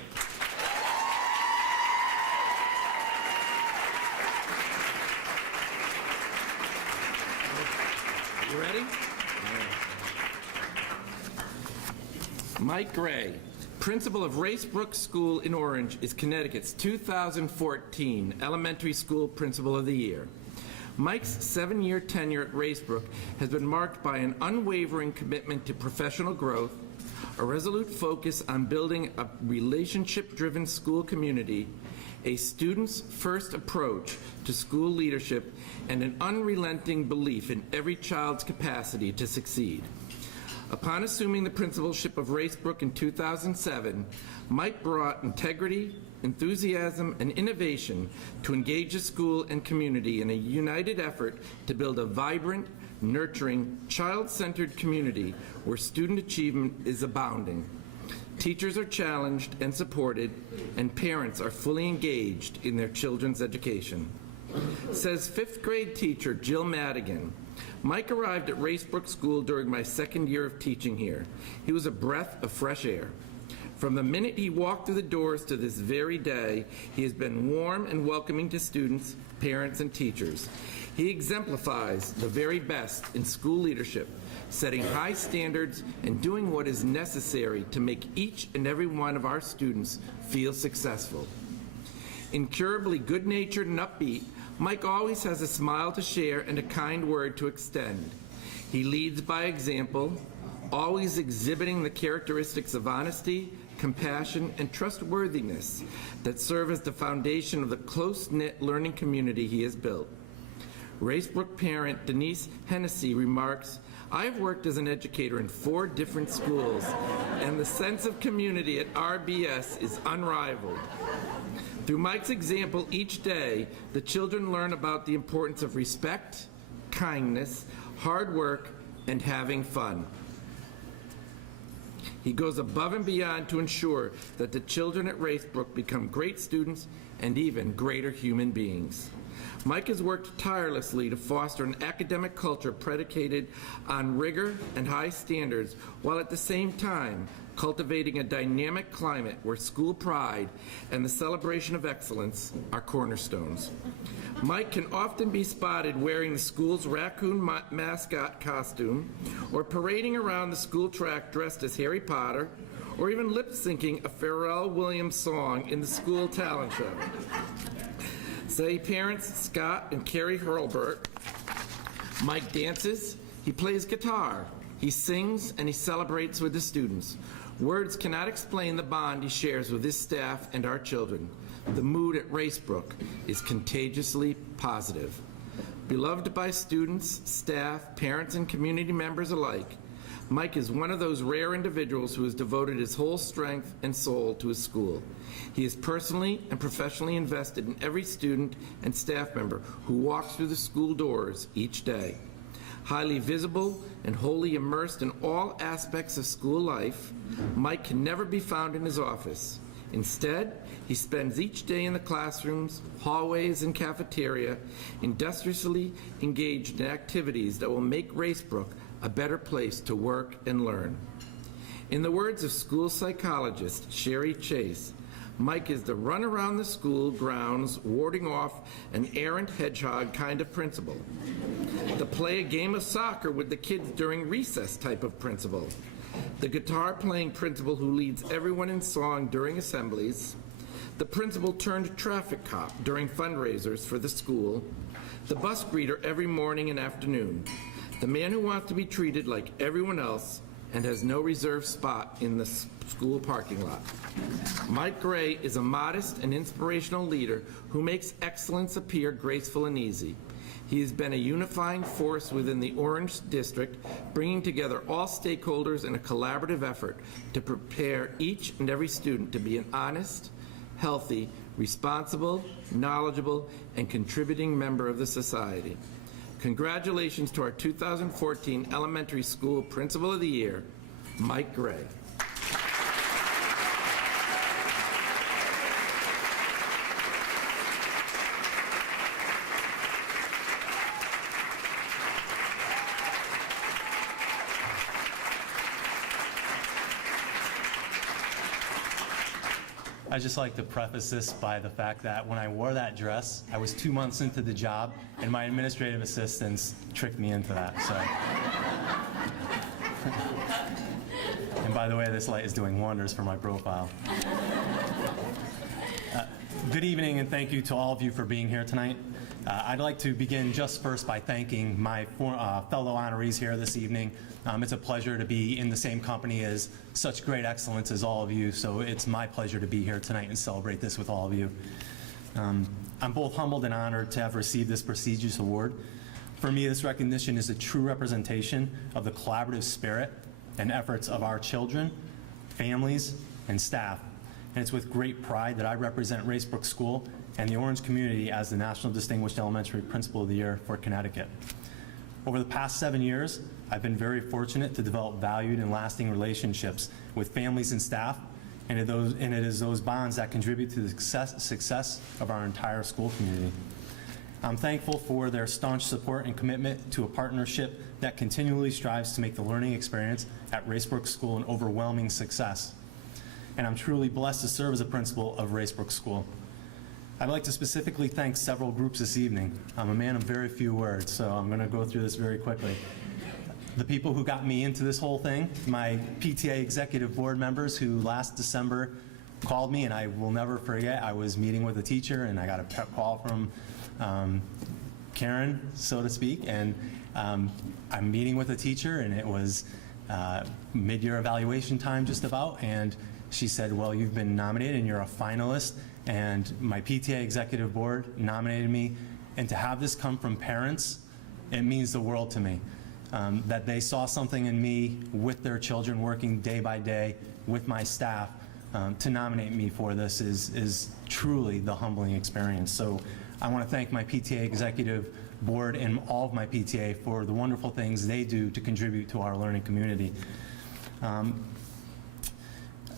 You ready? Mike Gray, Principal of Brook School in Orange, is Connecticut's 2014 Elementary School Principal of the Year. Mike's 7-year tenure at Brook has been marked by an unwavering commitment to professional growth, a resolute focus on building a relationship-driven school community, a student's first approach to school leadership, and an unrelenting belief in every child's capacity to succeed. Upon assuming the principalship of Brook in 2007, Mike brought integrity, enthusiasm, and innovation to engage the school and community in a united effort to build a vibrant, nurturing, child-centered community where student achievement is abounding. Teachers are challenged and supported, and parents are fully engaged in their children's education. Says 5th grade teacher Jill Madigan, Mike arrived at Brook School during my 2nd year of teaching here. He was a breath of fresh air. From the minute he walked through the doors to this very day, he has been warm and welcoming to students, parents, and teachers. He exemplifies the very best in school leadership, setting high standards and doing what is necessary to make each and every one of our students feel successful. Incurably good-natured and upbeat, Mike always has a smile to share and a kind word to extend. He leads by example, always exhibiting the characteristics of honesty, compassion, and trustworthiness that serve as the foundation of the close-knit learning community he has built. Brook parent Denise Hennessy remarks, I have worked as an educator in 4 different schools, and the sense of community at RBS is unrivaled. Through Mike's example each day, the children learn about the importance of respect, kindness, hard work, and having fun. He goes above and beyond to ensure that the children at Brook become great students and even greater human beings. Mike has worked tirelessly to foster an academic culture predicated on rigor and high standards, while at the same time cultivating a dynamic climate where school pride and the celebration of excellence are cornerstones. Mike can often be spotted wearing the school's raccoon mascot costume, or parading around the school track dressed as Harry Potter, or even lip-syncing a Pharrell Williams song in the school talent show. Say parents Scott and Carrie Hurlbert, Mike dances, he plays guitar, he sings, and he celebrates with the students. Words cannot explain the bond he shares with his staff and our children. The mood at Brook is contagiously positive. Beloved by students, staff, parents, and community members alike, Mike is one of those rare individuals who has devoted his whole strength and soul to his school. He is personally and professionally invested in every student and staff member who walks through the school doors each day. Highly visible and wholly immersed in all aspects of school life, Mike can never be found in his office. Instead, he spends each day in the classrooms, hallways, and cafeteria, industriously engaged in activities that will make Brook a better place to work and learn. In the words of school psychologist Sherry Chase, Mike is the run around the school grounds, warding off an errant hedgehog kind of principal. The play a game of soccer with the kids during recess type of principal. The guitar-playing principal who leads everyone in song during assemblies. The principal turned traffic cop during fundraisers for the school. The bus greeter every morning and afternoon. The man who wants to be treated like everyone else and has no reserved spot in the school parking lot. Mike Gray is a modest and inspirational leader who makes excellence appear graceful and easy. He has been a unifying force within the Orange District, bringing together all stakeholders in a collaborative effort to prepare each and every student to be an honest, healthy, responsible, knowledgeable, and contributing member of the society. Congratulations to our 2014 Elementary School Principal of the Year, Mike Gray. I'd just like to preface this by the fact that when I wore that dress, I was 2 months into the job, and my administrative assistants tricked me into that. So, and by the way, this light is doing wonders for my profile. Good evening, and thank you to all of you for being here tonight. I'd like to begin just first by thanking my fellow honorees here this evening. It's a pleasure to be in the same company as such great excellence as all of you, so it's my pleasure to be here tonight and celebrate this with all of you. I'm both humbled and honored to have received this prestigious award. For me, this recognition is a true representation of the collaborative spirit and efforts of our children, families, and staff. And it's with great pride that I represent Westbrook School and the Orange community as the National Distinguished Elementary Principal of the Year for Connecticut. Over the past 7 years, I've been very fortunate to develop valued and lasting relationships with families and staff, and it is those bonds that contribute to the success of our entire school community. I'm thankful for their staunch support and commitment to a partnership that continually strives to make the learning experience at Westbrook School an overwhelming success. And I'm truly blessed to serve as a principal of Westbrook School. I'd like to specifically thank several groups this evening. I'm a man of very few words, so I'm going to go through this very quickly. The people who got me into this whole thing, my PTA executive board members who last December called me, and I will never forget, I was meeting with a teacher and I got a pep call from Karen, so to speak, and I'm meeting with a teacher, and it was mid-year evaluation time just about, and she said, well, you've been nominated and you're a finalist, and my PTA executive board nominated me, and to have this come from parents, it means the world to me. That they saw something in me with their children, working day by day with my staff, to nominate me for this is truly the humbling experience. So I want to thank my PTA executive board and all of my PTA for the wonderful things they do to contribute to our learning community.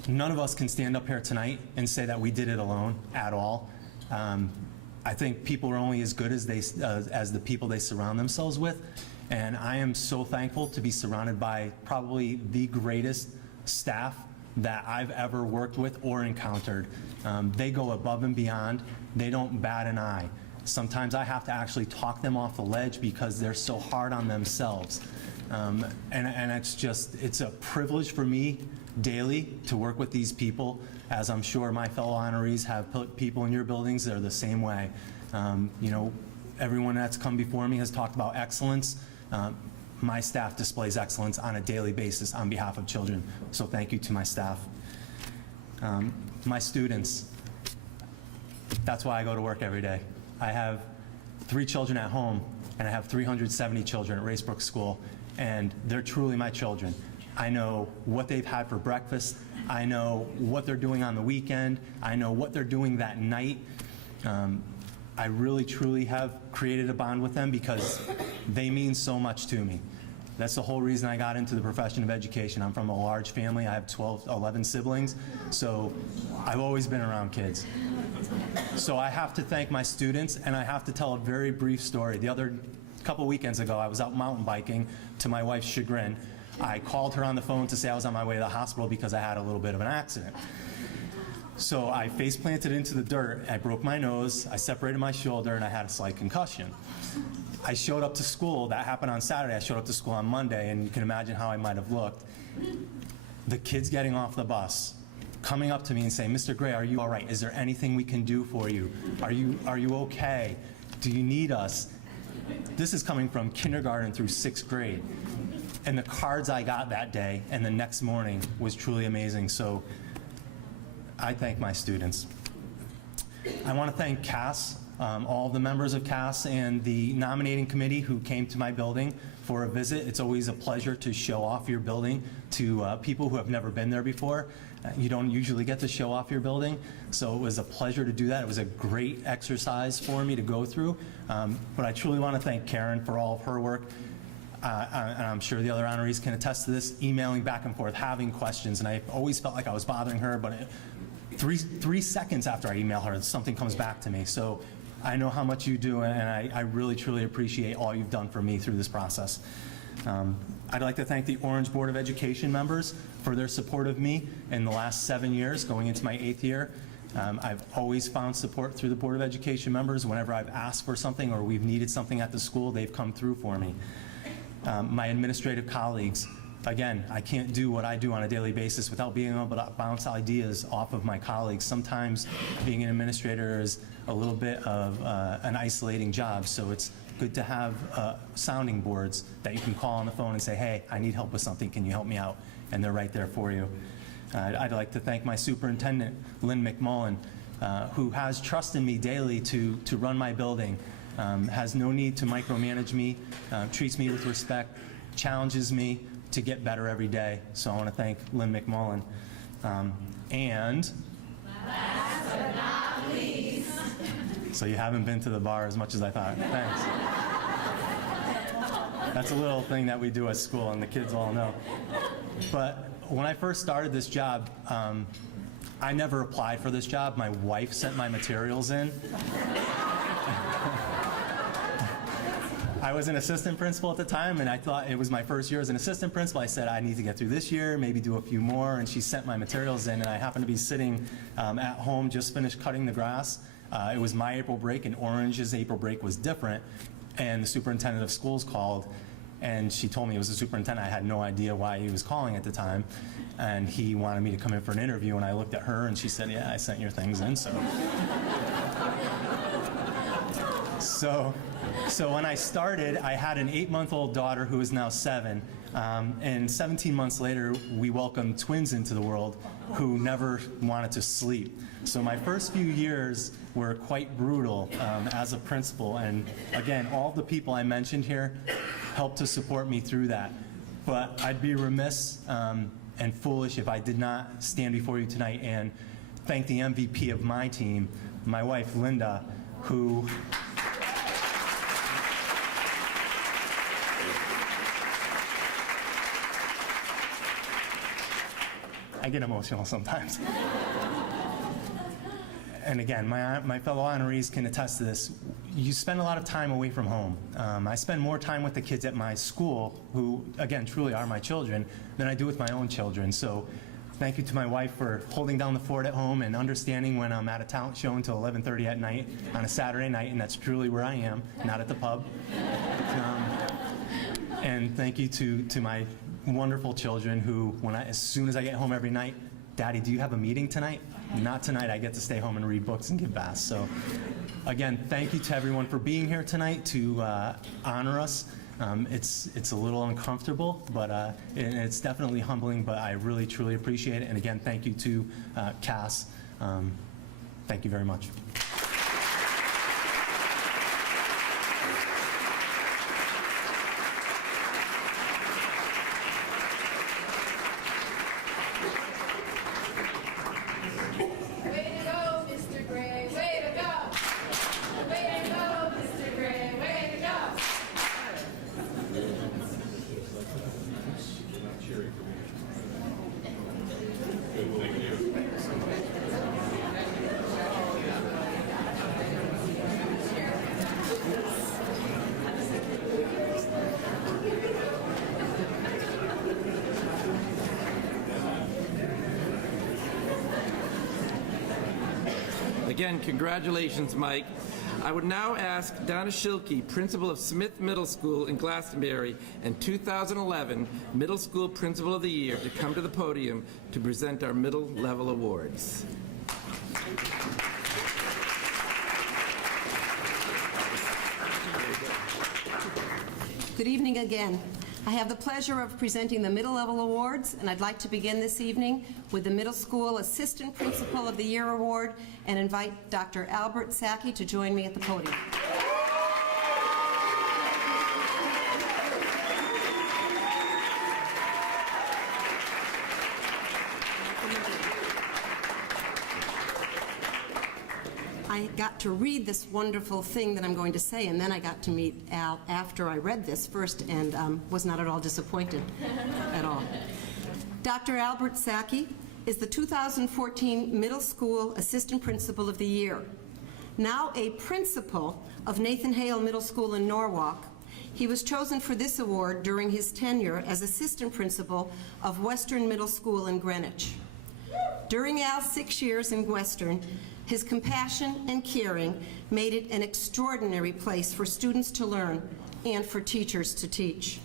None of us can stand up here tonight and say that we did it alone at all. I think people are only as good as the people they surround themselves with. And I am so thankful to be surrounded by probably the greatest staff that I've ever worked with or encountered. They go above and beyond. They don't bat an eye. Sometimes I have to actually talk them off the ledge because they're so hard on themselves. And it's a privilege for me daily to work with these people, as I'm sure my fellow honorees have put people in your buildings. They're the same way. You know, everyone that's come before me has talked about excellence. My staff displays excellence on a daily basis on behalf of children, so thank you to my staff. My students, that's why I go to work every day. I have 3 children at home, and I have 370 children at Westbrook School, and they're truly my children. I know what they've had for breakfast. I know what they're doing on the weekend. I know what they're doing that night. I really, truly have created a bond with them because they mean so much to me. That's the whole reason I got into the profession of education. I'm from a large family. I have 11 siblings, so I've always been around kids. So I have to thank my students, and I have to tell a very brief story. The other couple weekends ago, I was out mountain biking to my wife's chagrin. I called her on the phone to say I was on my way to the hospital because I had a little bit of an accident. So I face planted into the dirt, I broke my nose, I separated my shoulder, and I had a slight concussion. I showed up to school, that happened on Saturday, I showed up to school on Monday, and you can imagine how I might have looked. The kids getting off the bus, coming up to me and saying, "Mr. Gray, are you all right? Is there anything we can do for you? Are you okay? Do you need us?" This is coming from kindergarten through 6th grade. And the cards I got that day and the next morning was truly amazing. So I thank my students. I want to thank CAS, all of the members of CAS and the nominating committee who came to my building for a visit. It's always a pleasure to show off your building to people who have never been there before. You don't usually get to show off your building, so it was a pleasure to do that. It was a great exercise for me to go through, but I truly want to thank Karen for all of her work, and I'm sure the other honorees can attest to this, emailing back and forth, having questions, and I always felt like I was bothering her, but three seconds after I email her, something comes back to me. So I know how much you do, and I really, truly appreciate all you've done for me through this process. I'd like to thank the Orange Board of Education members for their support of me in the last 7 years, going into my 8th year. I've always found support through the Board of Education members. Whenever I've asked for something or we've needed something at the school, they've come through for me. My administrative colleagues, again, I can't do what I do on a daily basis without being able to bounce ideas off of my colleagues. Sometimes being an administrator is a little bit of an isolating job, so it's good to have sounding boards that you can call on the phone and say, "Hey, I need help with something, can you help me out?" And they're right there for you. I'd like to thank my superintendent, Lynn McMullen, who has trust in me daily to run my building, has no need to micromanage me, treats me with respect, challenges me to get better every day. So I want to thank Lynn McMullen. And last but not least, so you haven't been to the bar as much as I thought. Thanks. That's a little thing that we do at school, and the kids all know. But when I first started this job, I never applied for this job. My wife sent my materials in. I was an assistant principal at the time, and I thought it was my first year as an assistant principal. I said, I need to get through this year, maybe do a few more, and she sent my materials in, and I happened to be sitting at home, just finished cutting the grass. It was my April break, and Orange's April break was different, and the superintendent of schools called, and she told me it was the superintendent. I had no idea why he was calling at the time, and he wanted me to come in for an interview, and I looked at her, and she said, "Yeah, I sent your things in," So when I started, I had an 8-month-old daughter who is now 7, and 17 months later, we welcomed twins into the world who never wanted to sleep. So my first few years were quite brutal as a principal, and again, all the people I mentioned here helped to support me through that. But I'd be remiss and foolish if I did not stand before you tonight and thank the MVP of my team, my wife, Linda, who I get emotional sometimes. And again, my fellow honorees can attest to this. You spend a lot of time away from home. I spend more time with the kids at my school, who, again, truly are my children, than I do with my own children. So thank you to my wife for holding down the fort at home and understanding when I'm at a talent show until 11:30 at night on a Saturday night, and that's truly where I am, not at the pub. And thank you to my wonderful children who, as soon as I get home every night, "Daddy, do you have a meeting tonight?" Not tonight. I get to stay home and read books and give baths. So again, thank you to everyone for being here tonight to honor us. It's a little uncomfortable, but it's definitely humbling, but I really, truly appreciate it. And again, thank you to CAS. Thank you very much. Again, congratulations, Mike. I would now ask Donna Schilke, principal of Smith Middle School in Glastonbury and 2011 Middle School Principal of the Year, to come to the podium to present our middle level awards. Good evening again. I have the pleasure of presenting the Middle Level Awards, and I'd like to begin this evening with the Middle School Assistant Principal of the Year Award and invite Dr. Albert Sackey to join me at the podium. I got to read this wonderful thing that I'm going to say, and then I got to meet Al after I read this first, and was not at all disappointed at all. Dr. Albert Sackey is the 2014 Middle School Assistant Principal of the Year. Now a principal of Nathan Hale Middle School in Norwalk, he was chosen for this award during his tenure as assistant principal of Western Middle School in Greenwich. During Al's 6 years in Western, his compassion and caring made it an extraordinary place for students to learn and for teachers to teach.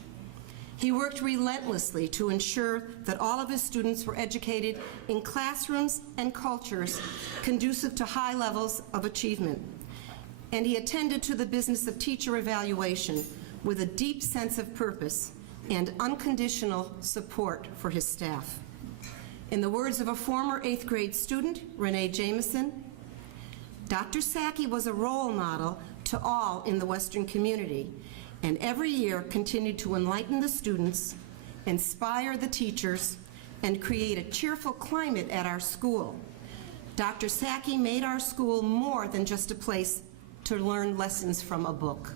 He worked relentlessly to ensure that all of his students were educated in classrooms and cultures conducive to high levels of achievement. And he attended to the business of teacher evaluation with a deep sense of purpose and unconditional support for his staff. In the words of a former 8th grade student, Renee Jameson, Dr. Sackey was a role model to all in the Western community, and every year continued to enlighten the students, inspire the teachers, and create a cheerful climate at our school. Dr. Sackey made our school more than just a place to learn lessons from a book.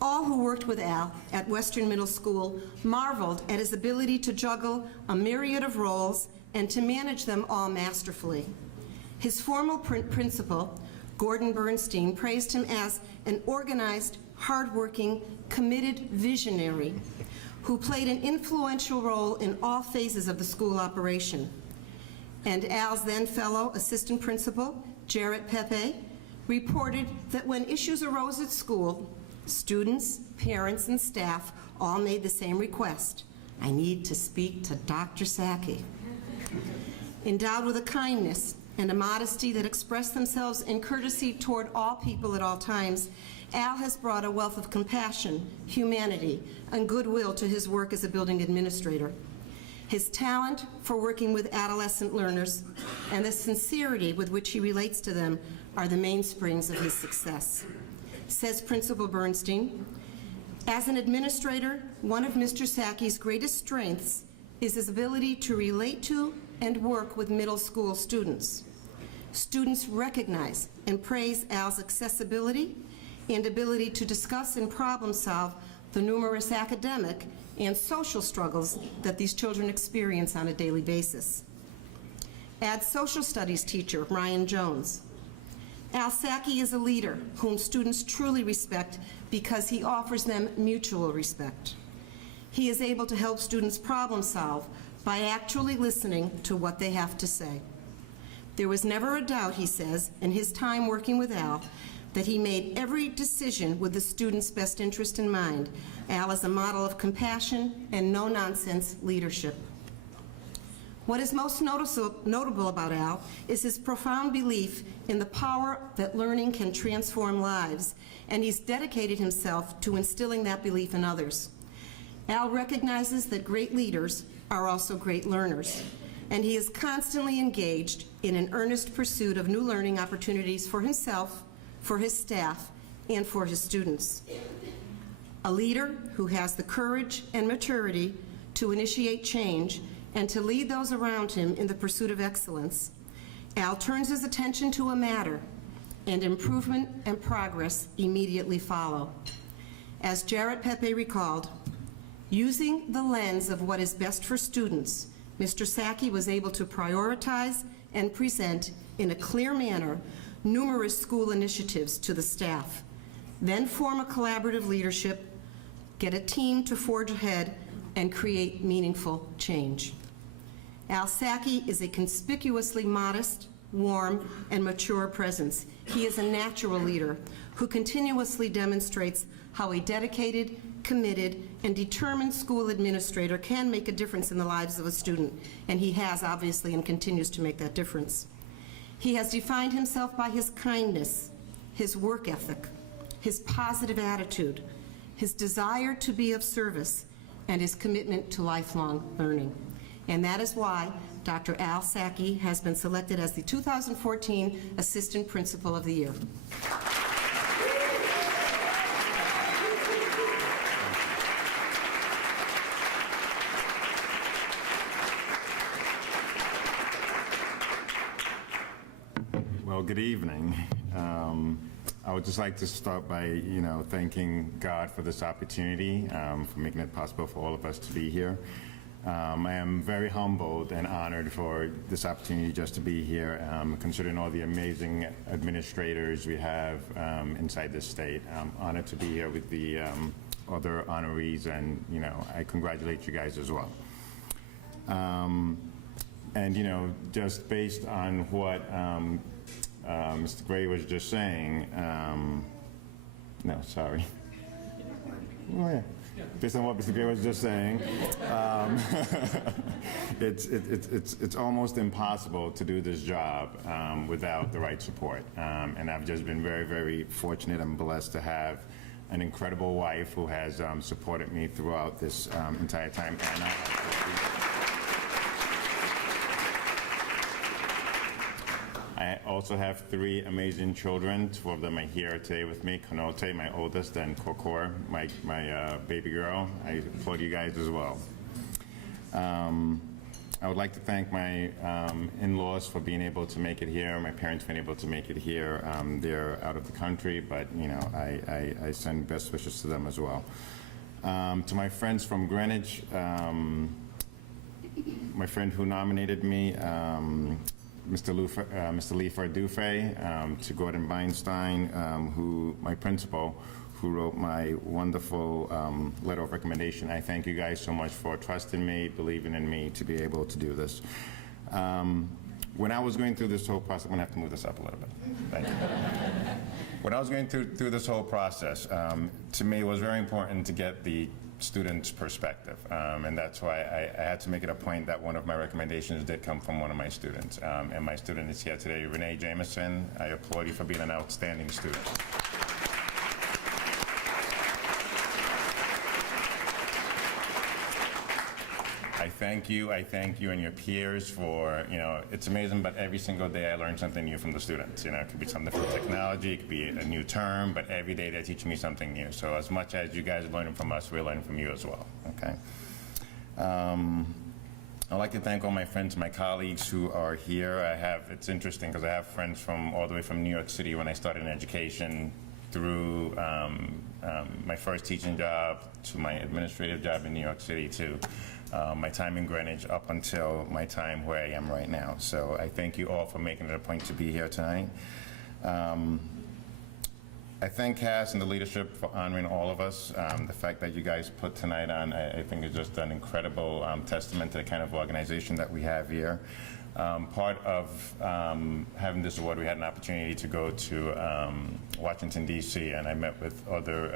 All who worked with Al at Western Middle School marveled at his ability to juggle a myriad of roles and to manage them all masterfully. His former principal, Gordon Bernstein, praised him as an organized, hardworking, committed visionary who played an influential role in all phases of the school operation. And Al's then fellow assistant principal, Jarrett Pepe, reported that when issues arose at school, students, parents, and staff all made the same request: I need to speak to Dr. Sackey. Endowed with a kindness and a modesty that express themselves in courtesy toward all people at all times, Al has brought a wealth of compassion, humanity, and goodwill to his work as a building administrator. His talent for working with adolescent learners and the sincerity with which he relates to them are the mainsprings of his success. Says Principal Bernstein, as an administrator, one of Mr. Sackey's greatest strengths is his ability to relate to and work with middle school students. Students recognize and praise Al's accessibility and ability to discuss and problem solve the numerous academic and social struggles that these children experience on a daily basis. Add social studies teacher Ryan Jones. Al Sackey is a leader whom students truly respect because he offers them mutual respect. He is able to help students problem solve by actually listening to what they have to say. There was never a doubt, he says, in his time working with Al, that he made every decision with the student's best interest in mind. Al is a model of compassion and no-nonsense leadership. What is most notable about Al is his profound belief in the power that learning can transform lives, and he's dedicated himself to instilling that belief in others. Al recognizes that great leaders are also great learners, and he is constantly engaged in an earnest pursuit of new learning opportunities for himself, for his staff, and for his students. A leader who has the courage and maturity to initiate change and to lead those around him in the pursuit of excellence, Al turns his attention to a matter, and improvement and progress immediately follow. As Jarrett Pepe recalled, using the lens of what is best for students, Mr. Sackey was able to prioritize and present in a clear manner numerous school initiatives to the staff, then form a collaborative leadership, get a team to forge ahead, and create meaningful change. Al Sackey is a conspicuously modest, warm, and mature presence. He is a natural leader who continuously demonstrates how a dedicated, committed, and determined school administrator can make a difference in the lives of a student, and he has, obviously, and continues to make that difference. He has defined himself by his kindness, his work ethic, his positive attitude, his desire to be of service, and his commitment to lifelong learning. And that is why Dr. Al Sackey has been selected as the 2014 Assistant Principal of the Year. Well, good evening. I would just like to start by, thanking God for this opportunity, for making it possible for all of us to be here. I am very humbled and honored for this opportunity just to be here, considering all the amazing administrators we have inside this state. I'm honored to be here with the other honorees, and, I congratulate you guys as well. And, just based on what Mr. Gray was just saying, no, sorry. Oh, yeah. Based on what Mr. Gray was just saying, it's almost impossible to do this job without the right support. And I've just been very, very fortunate and blessed to have an incredible wife who has supported me throughout this entire time. And I also have 3 amazing children. 2 of them are here today with me. Konote, my oldest, and Kokor, my baby girl. I applaud you guys as well. I would like to thank my in-laws for being able to make it here. My parents being able to make it here. They're out of the country, but I send best wishes to them as well. To my friends from Greenwich, my friend who nominated me, Mr. Lee Fardufe, to Gordon Beinstein, my principal, who wrote my wonderful letter of recommendation. I thank you guys so much for trusting me, believing in me to be able to do this. When I was going through this whole process, I'm gonna have to move this up a little bit. Thank you. When I was going through this whole process, to me it was very important to get the student's perspective, and that's why I had to make it a point that one of my recommendations did come from one of my students, and my student is here today, Renee Jameson. I applaud you for being an outstanding student. I thank you and your peers for, it's amazing, but every single day I learn something new from the students. It could be something from technology, it could be a new term, but every day they're teaching me something new. So as much as you guys are learning from us, we're learning from you as well, okay? I'd like to thank all my friends, my colleagues who are here. It's interesting because I have friends from all the way from New York City when I started in education, through my first teaching job, to my administrative job in New York City, to my time in Greenwich, up until my time where I am right now. So I thank you all for making it a point to be here tonight. I thank CAS and the leadership for honoring all of us. The fact that you guys put tonight on, I think is just an incredible testament to the kind of organization that we have here. Part of having this award, we had an opportunity to go to Washington, D.C., and I met with other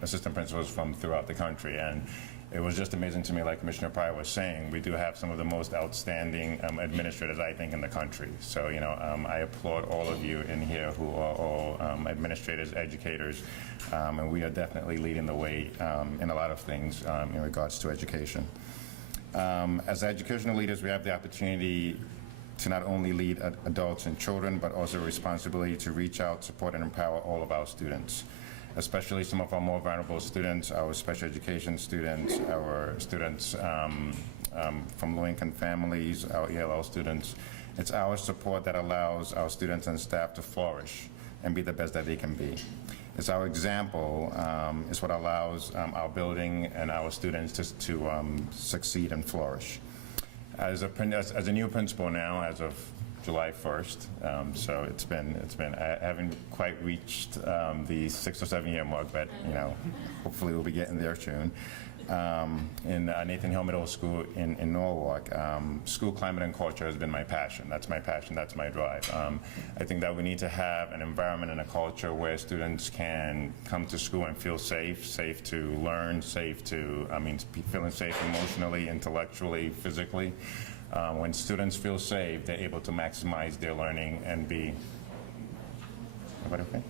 assistant principals from throughout the country. And it was just amazing to me, like Commissioner Pryor was saying, we do have some of the most outstanding administrators, I think, in the country. So, I applaud all of you in here who are all administrators, educators, and we are definitely leading the way in a lot of things in regards to education. As educational leaders, we have the opportunity to not only lead adults and children, but also a responsibility to reach out, support, and empower all of our students, especially some of our more vulnerable students, our special education students, our students from low-income families, our ELL students. It's our support that allows our students and staff to flourish and be the best that they can be. It's our example is what allows our building and our students to succeed and flourish. As a new principal now, as of July 1st, so it's been. I haven't quite reached the 6 or 7 year mark, but hopefully we'll be getting there soon. in Nathan Hale Middle School in Norwalk. School climate and culture has been my passion. That's my passion, that's my drive. I think that we need to have an environment and a culture where students can come to school and feel safe, safe to learn, safe to, feeling safe emotionally, intellectually, physically. When students feel safe, they're able to maximize their learning and be, everybody okay?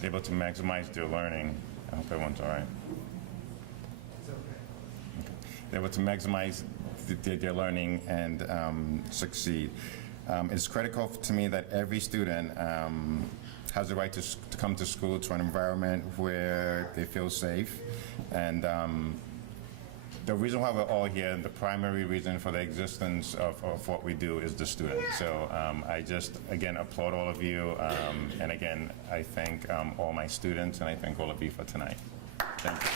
They're able to maximize their learning. I hope everyone's all right. They're able to maximize their learning and succeed. It's critical to me that every student has the right to come to school to an environment where they feel safe. And the reason why we're all here, and the primary reason for the existence of what we do is the students. So I just, again, applaud all of you. And again, I thank all my students, and I thank all of you for tonight. Thank you.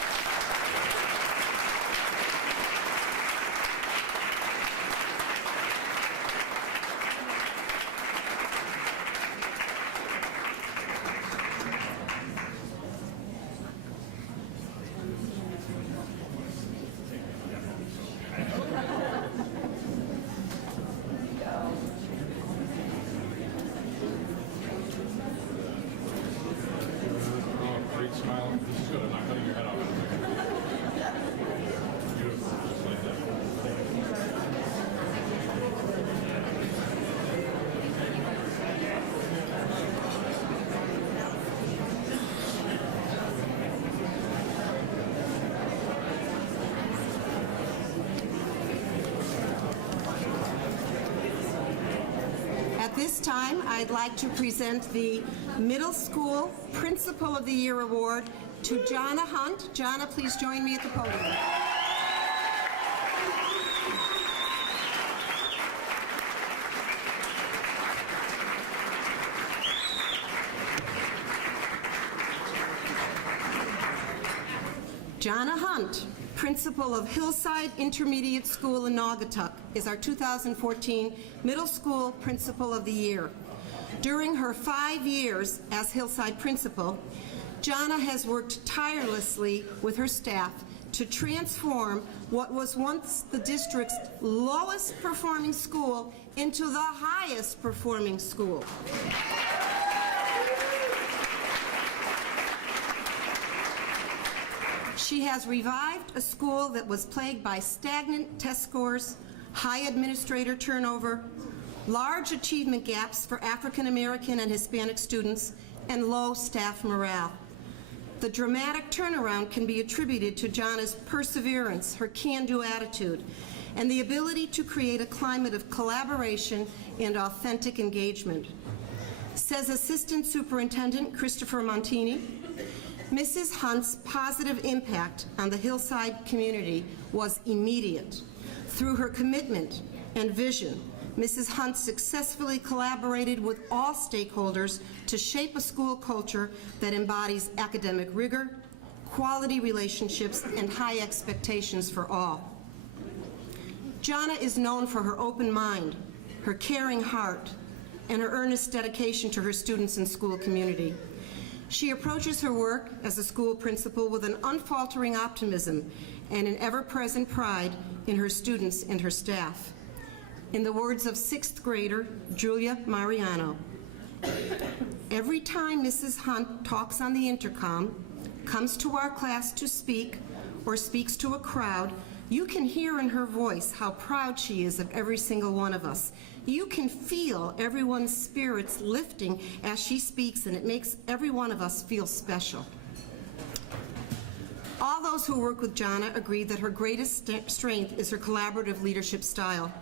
Great smile. This is good. I'm not cutting your head off. Beautiful. Just like that. At this time, I'd like to present the Middle School Principal of the Year Award to Johnna Hunt. Johnna, please join me at the podium. Johnna Hunt, Principal of Hillside Intermediate School in Naugatuck, is our 2014 Middle School Principal of the Year. During her 5 years as Hillside Principal, Johnna has worked tirelessly with her staff to transform what was once the district's lowest performing school into the highest performing school. She has revived a school that was plagued by stagnant test scores, high administrator turnover, large achievement gaps for African American and Hispanic students, and low staff morale. The dramatic turnaround can be attributed to Johnna's perseverance, her can-do attitude, and the ability to create a climate of collaboration and authentic engagement. Says Assistant Superintendent Christopher Montini, Mrs. Hunt's positive impact on the Hillside community was immediate. Through her commitment and vision, Mrs. Hunt successfully collaborated with all stakeholders to shape a school culture that embodies academic rigor, quality relationships, and high expectations for all. Johnna is known for her open mind, her caring heart, and her earnest dedication to her students and school community. She approaches her work as a school principal with an unfaltering optimism and an ever-present pride in her students and her staff. In the words of 6th grader Julia Mariano, every time Mrs. Hunt talks on the intercom, comes to our class to speak, or speaks to a crowd, you can hear in her voice how proud she is of every single one of us. You can feel everyone's spirits lifting as she speaks, and it makes every one of us feel special. All those who work with Johnna agree that her greatest strength is her collaborative leadership style.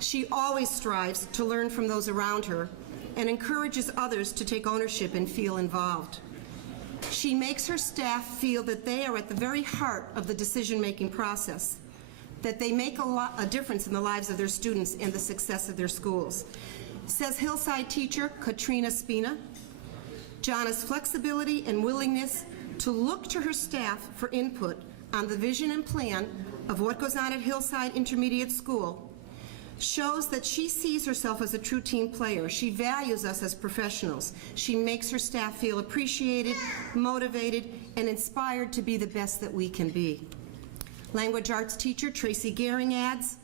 She always strives to learn from those around her and encourages others to take ownership and feel involved. She makes her staff feel that they are at the very heart of the decision-making process, that they make a difference in the lives of their students and the success of their schools. Says Hillside teacher Katrina Spina, Johnna's flexibility and willingness to look to her staff for input on the vision and plan of what goes on at Hillside Intermediate School shows that she sees herself as a true team player. She values us as professionals. She makes her staff feel appreciated, motivated, and inspired to be the best that we can be. Language arts teacher Tracy Gehring adds,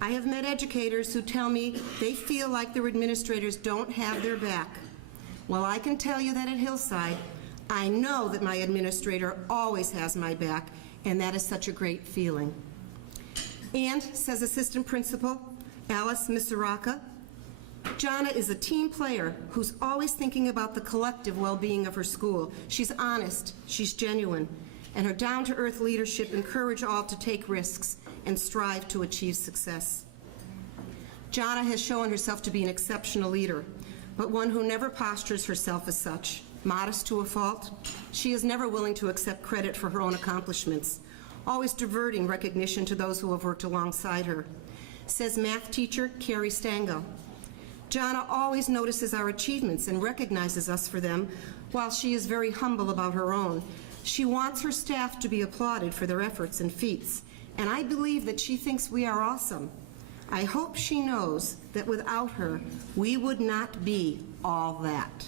I have met educators who tell me they feel like their administrators don't have their back. Well, I can tell you that at Hillside, I know that my administrator always has my back, and that is such a great feeling. And, says Assistant Principal Alice Misaraka, Johnna is a team player who's always thinking about the collective well-being of her school. She's honest, she's genuine, and her down-to-earth leadership encourage all to take risks and strive to achieve success. Johnna has shown herself to be an exceptional leader, but one who never postures herself as such. Modest to a fault, she is never willing to accept credit for her own accomplishments, always diverting recognition to those who have worked alongside her. Says math teacher Carrie Stangel, Johnna always notices our achievements and recognizes us for them, while she is very humble about her own. She wants her staff to be applauded for their efforts and feats, and I believe that she thinks we are awesome. I hope she knows that without her, we would not be all that.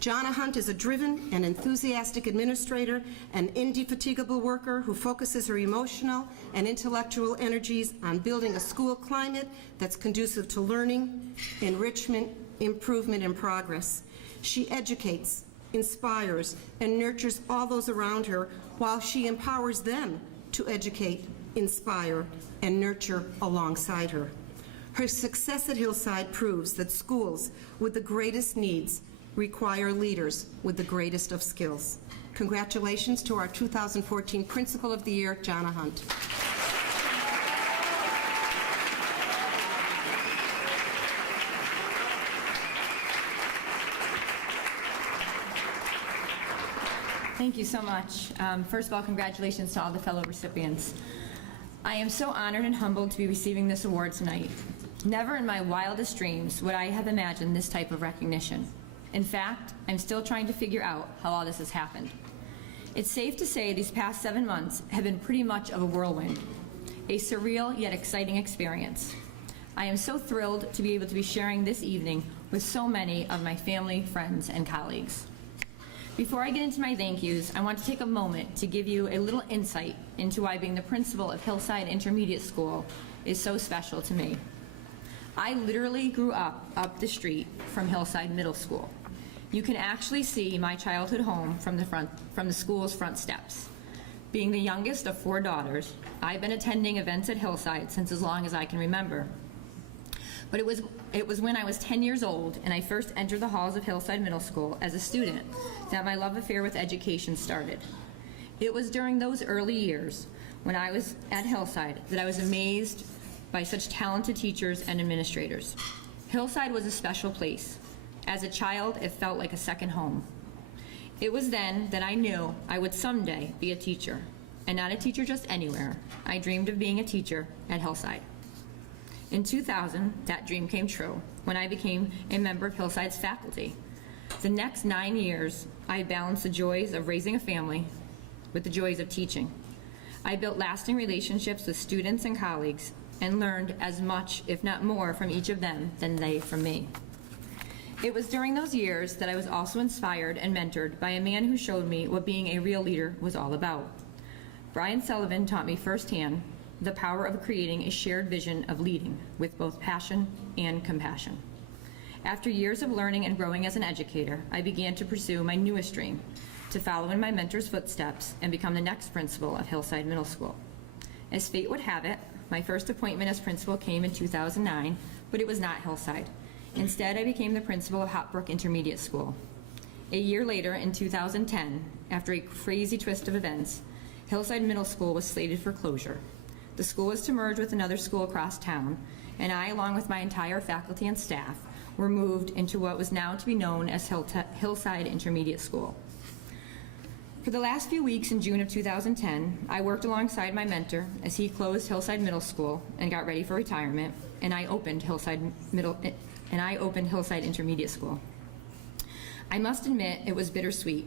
Johnna Hunt is a driven and enthusiastic administrator, an indefatigable worker who focuses her emotional and intellectual energies on building a school climate that's conducive to learning, enrichment, improvement, and progress. She educates, inspires, and nurtures all those around her while she empowers them to educate, inspire, and nurture alongside her. Her success at Hillside proves that schools with the greatest needs require leaders with the greatest of skills. Congratulations to our 2014 Principal of the Year, Johnna Hunt. Thank you so much. First of all, congratulations to all the fellow recipients. I am so honored and humbled to be receiving this award tonight. Never in my wildest dreams would I have imagined this type of recognition. In fact, I'm still trying to figure out how all this has happened. It's safe to say these past 7 months have been pretty much of a whirlwind, a surreal yet exciting experience. I am so thrilled to be able to be sharing this evening with so many of my family, friends, and colleagues. Before I get into my thank yous, I want to take a moment to give you a little insight into why being the principal of Hillside Intermediate School is so special to me. I literally grew up the street from Hillside Middle School. You can actually see my childhood home from the school's front steps. Being the youngest of 4 daughters, I've been attending events at Hillside since as long as I can remember. But it was when I was 10 years old and I first entered the halls of Hillside Middle School as a student that my love affair with education started. It was during those early years when I was at Hillside that I was amazed by such talented teachers and administrators. Hillside was a special place. As a child, it felt like a second home. It was then that I knew I would someday be a teacher, and not a teacher just anywhere. I dreamed of being a teacher at Hillside. In 2000, that dream came true when I became a member of Hillside's faculty. The next 9 years, I balanced the joys of raising a family with the joys of teaching. I built lasting relationships with students and colleagues and learned as much, if not more, from each of them than they from me. It was during those years that I was also inspired and mentored by a man who showed me what being a real leader was all about. Brian Sullivan taught me firsthand the power of creating a shared vision of leading with both passion and compassion. After years of learning and growing as an educator, I began to pursue my newest dream, to follow in my mentor's footsteps and become the next principal of Hillside Middle School. As fate would have it, my first appointment as principal came in 2009, but it was not Hillside. Instead, I became the principal of Hartford Intermediate School. A year later, in 2010, after a crazy twist of events, Hillside Middle School was slated for closure. The school was to merge with another school across town, and I, along with my entire faculty and staff, were moved into what was now to be known as Hillside Intermediate School. For the last few weeks in June of 2010, I worked alongside my mentor as he closed Hillside Middle School and got ready for retirement, and I opened Hillside Intermediate School. I must admit it was bittersweet.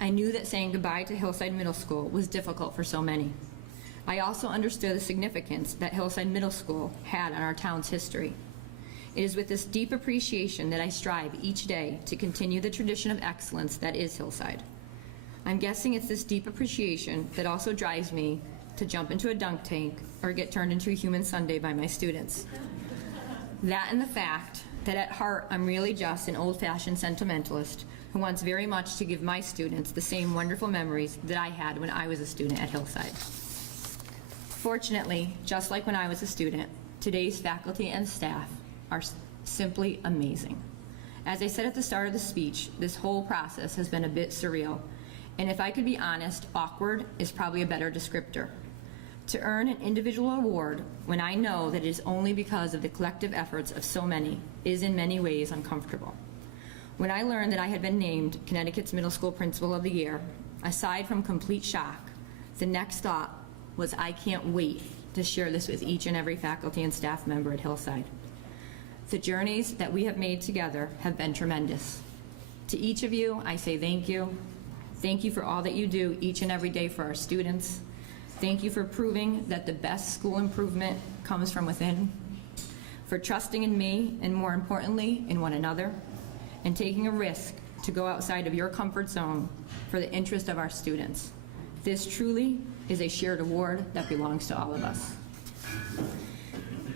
I knew that saying goodbye to Hillside Middle School was difficult for so many. I also understood the significance that Hillside Middle School had on our town's history. It is with this deep appreciation that I strive each day to continue the tradition of excellence that is Hillside. I'm guessing it's this deep appreciation that also drives me to jump into a dunk tank or get turned into a human sundae by my students. That and the fact that at heart I'm really just an old-fashioned sentimentalist who wants very much to give my students the same wonderful memories that I had when I was a student at Hillside. Fortunately, just like when I was a student, today's faculty and staff are simply amazing. As I said at the start of the speech, this whole process has been a bit surreal, and if I could be honest, awkward is probably a better descriptor. To earn an individual award when I know that it is only because of the collective efforts of so many is in many ways uncomfortable. When I learned that I had been named Connecticut's Middle School Principal of the Year, aside from complete shock, the next thought was I can't wait to share this with each and every faculty and staff member at Hillside. The journeys that we have made together have been tremendous. To each of you, I say thank you. Thank you for all that you do each and every day for our students. Thank you for proving that the best school improvement comes from within, for trusting in me, and more importantly, in one another, and taking a risk to go outside of your comfort zone for the interest of our students. This truly is a shared award that belongs to all of us.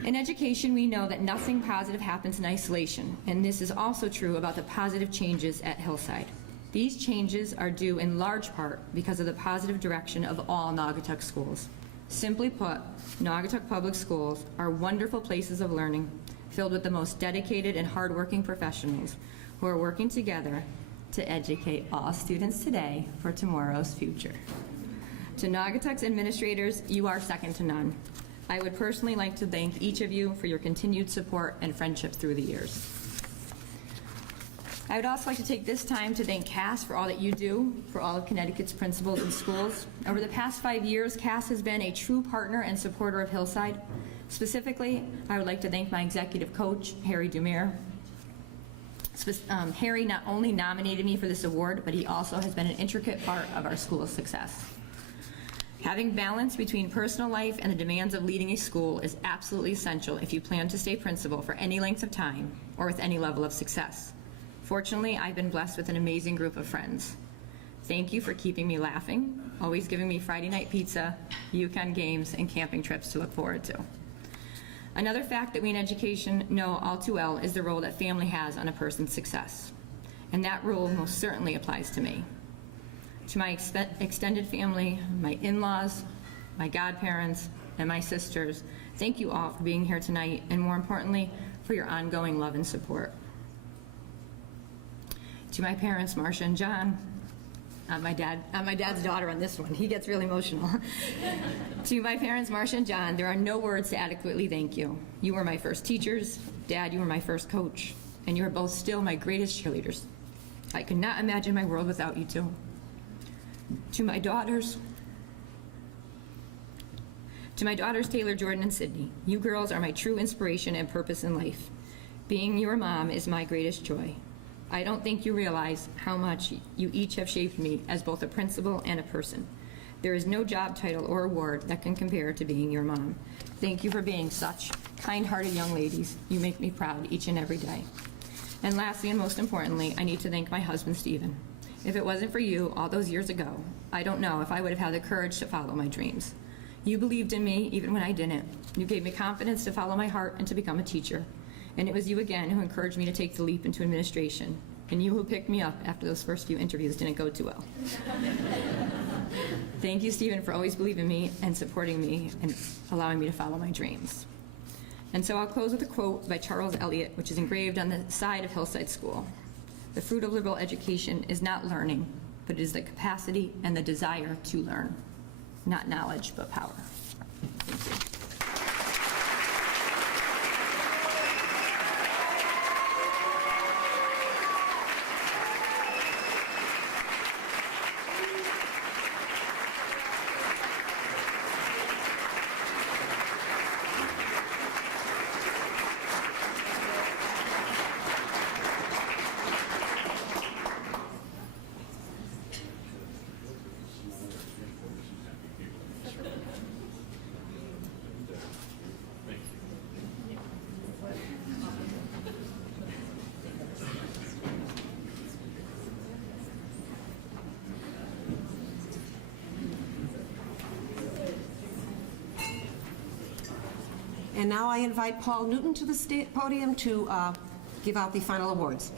In education, we know that nothing positive happens in isolation, and this is also true about the positive changes at Hillside. These changes are due in large part because of the positive direction of all Naugatuck schools. Simply put, Naugatuck Public Schools are wonderful places of learning, filled with the most dedicated and hardworking professionals who are working together to educate all students today for tomorrow's future. To Naugatuck's administrators, you are second to none. I would personally like to thank each of you for your continued support and friendship through the years. I would also like to take this time to thank CAS for all that you do for all of Connecticut's principals and schools. Over the past 5 years, CAS has been a true partner and supporter of Hillside. Specifically, I would like to thank my executive coach, Harry Dumere. Harry not only nominated me for this award, but he also has been an intricate part of our school's success. Having balance between personal life and the demands of leading a school is absolutely essential if you plan to stay principal for any length of time or with any level of success. Fortunately, I've been blessed with an amazing group of friends. Thank you for keeping me laughing, always giving me Friday night pizza, Yukon games, and camping trips to look forward to. Another fact that we in education know all too well is the role that family has on a person's success. And that rule most certainly applies to me. To my extended family, my in-laws, my godparents, and my sisters, thank you all for being here tonight, and more importantly, for your ongoing love and support. To my parents, Marcia and John, I'm my dad's daughter on this one. He gets really emotional. To my parents, Marcia and John, there are no words to adequately thank you. You were my first teachers. Dad, you were my first coach. And you are both still my greatest cheerleaders. I could not imagine my world without you two. To my daughters, Taylor, Jordan, and Sydney, you girls are my true inspiration and purpose in life. Being your mom is my greatest joy. I don't think you realize how much you each have shaped me as both a principal and a person. There is no job title or award that can compare to being your mom. Thank you for being such kind-hearted young ladies. You make me proud each and every day. And lastly, and most importantly, I need to thank my husband, Stephen. If it wasn't for you all those years ago, I don't know if I would have had the courage to follow my dreams. You believed in me even when I didn't. You gave me confidence to follow my heart and to become a teacher. And it was you again who encouraged me to take the leap into administration. And you who picked me up after those first few interviews didn't go too well. Thank you, Stephen, for always believing in me and supporting me and allowing me to follow my dreams. And so I'll close with a quote by Charles Eliot, which is engraved on the side of Hillside School. The fruit of liberal education is not learning, but it is the capacity and the desire to learn. Not knowledge, but power. Thank you. And now I invite Paul Newton to the podium to give out the final awards.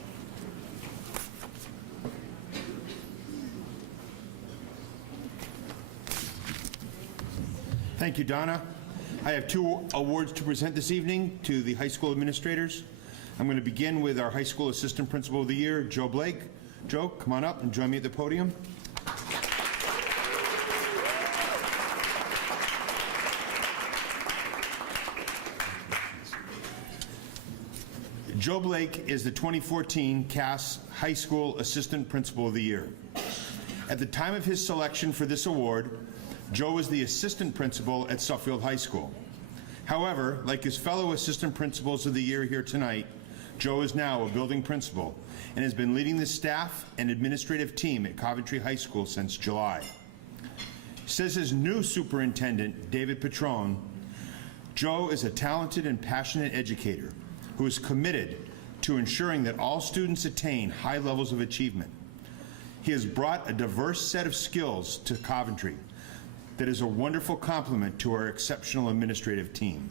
Thank you, Donna. I have 2 awards to present this evening to the high school administrators. I'm going to begin with our high school assistant principal of the year, Joe Blake. Joe, come on up and join me at the podium. Joe Blake is the 2014 CAS High School Assistant Principal of the Year. At the time of his selection for this award, Joe was the assistant principal at Suffield High School. However, like his fellow assistant principals of the year here tonight, Joe is now a building principal and has been leading the staff and administrative team at Coventry High School since July. Says his new superintendent, David Petrone, Joe is a talented and passionate educator who is committed to ensuring that all students attain high levels of achievement. He has brought a diverse set of skills to Coventry that is a wonderful complement to our exceptional administrative team.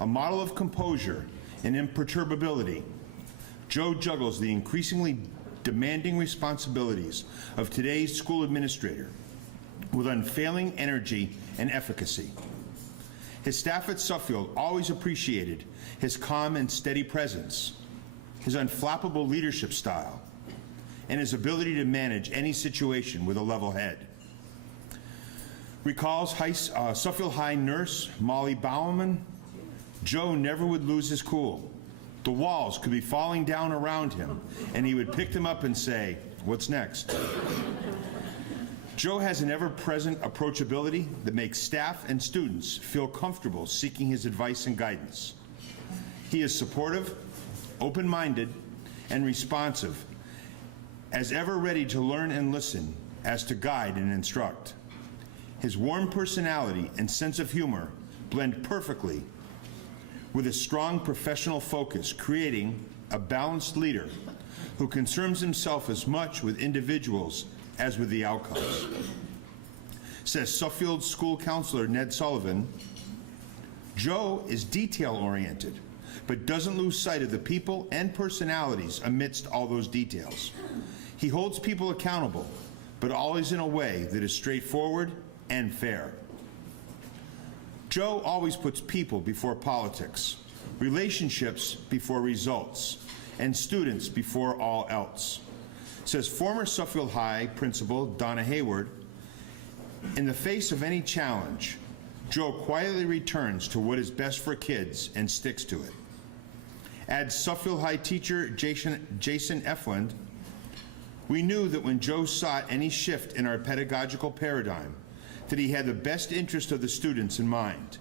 A model of composure and imperturbability, Joe juggles the increasingly demanding responsibilities of today's school administrator with unfailing energy and efficacy. His staff at Suffield always appreciated his calm and steady presence, his unflappable leadership style, and his ability to manage any situation with a level head. Recalls Suffield High nurse Molly Bowerman, Joe never would lose his cool. The walls could be falling down around him, and he would pick them up and say, "What's next?" Joe has an ever-present approachability that makes staff and students feel comfortable seeking his advice and guidance. He is supportive, open-minded, and responsive, as ever ready to learn and listen as to guide and instruct. His warm personality and sense of humor blend perfectly with a strong professional focus, creating a balanced leader who concerns himself as much with individuals as with the outcomes. Says Suffield School Counselor Ned Sullivan, Joe is detail-oriented, but doesn't lose sight of the people and personalities amidst all those details. He holds people accountable, but always in a way that is straightforward and fair. Joe always puts people before politics, relationships before results, and students before all else. Says former Suffield High principal Donna Hayward, in the face of any challenge, Joe quietly returns to what is best for kids and sticks to it. Adds Suffield High teacher Jason Efland, we knew that when Joe sought any shift in our pedagogical paradigm, that he had the best interest of the students in mind.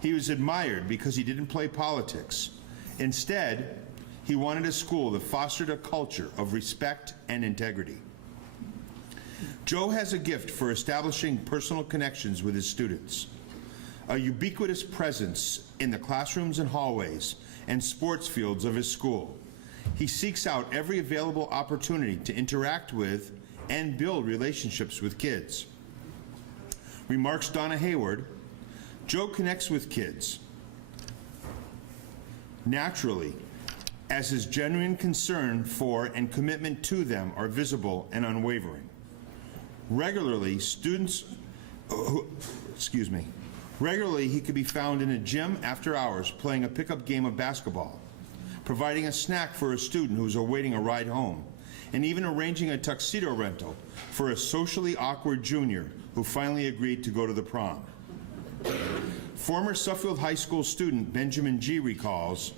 He was admired because he didn't play politics. Instead, he wanted a school that fostered a culture of respect and integrity. Joe has a gift for establishing personal connections with his students, a ubiquitous presence in the classrooms and hallways and sports fields of his school. He seeks out every available opportunity to interact with and build relationships with kids. Remarks Donna Hayward, Joe connects with kids naturally, as his genuine concern for and commitment to them are visible and unwavering. Regularly, Regularly, he could be found in a gym after hours playing a pickup game of basketball, providing a snack for a student who is awaiting a ride home, and even arranging a tuxedo rental for a socially awkward junior who finally agreed to go to the prom. Former Suffield High School student Benjamin G. recalls,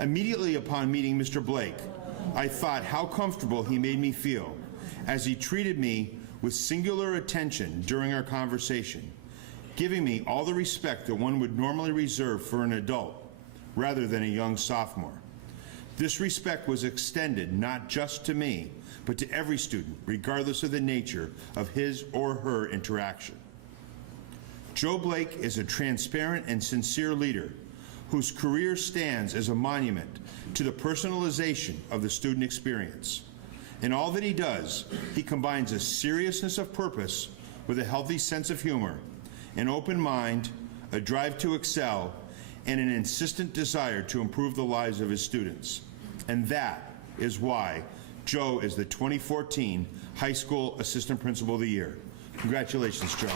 immediately upon meeting Mr. Blake, I thought how comfortable he made me feel as he treated me with singular attention during our conversation, giving me all the respect that one would normally reserve for an adult rather than a young sophomore. This respect was extended not just to me, but to every student, regardless of the nature of his or her interaction. Joe Blake is a transparent and sincere leader whose career stands as a monument to the personalization of the student experience. In all that he does, he combines a seriousness of purpose with a healthy sense of humor, an open mind, a drive to excel, and an insistent desire to improve the lives of his students. And that is why Joe is the 2014 High School Assistant Principal of the Year. Congratulations, Joe.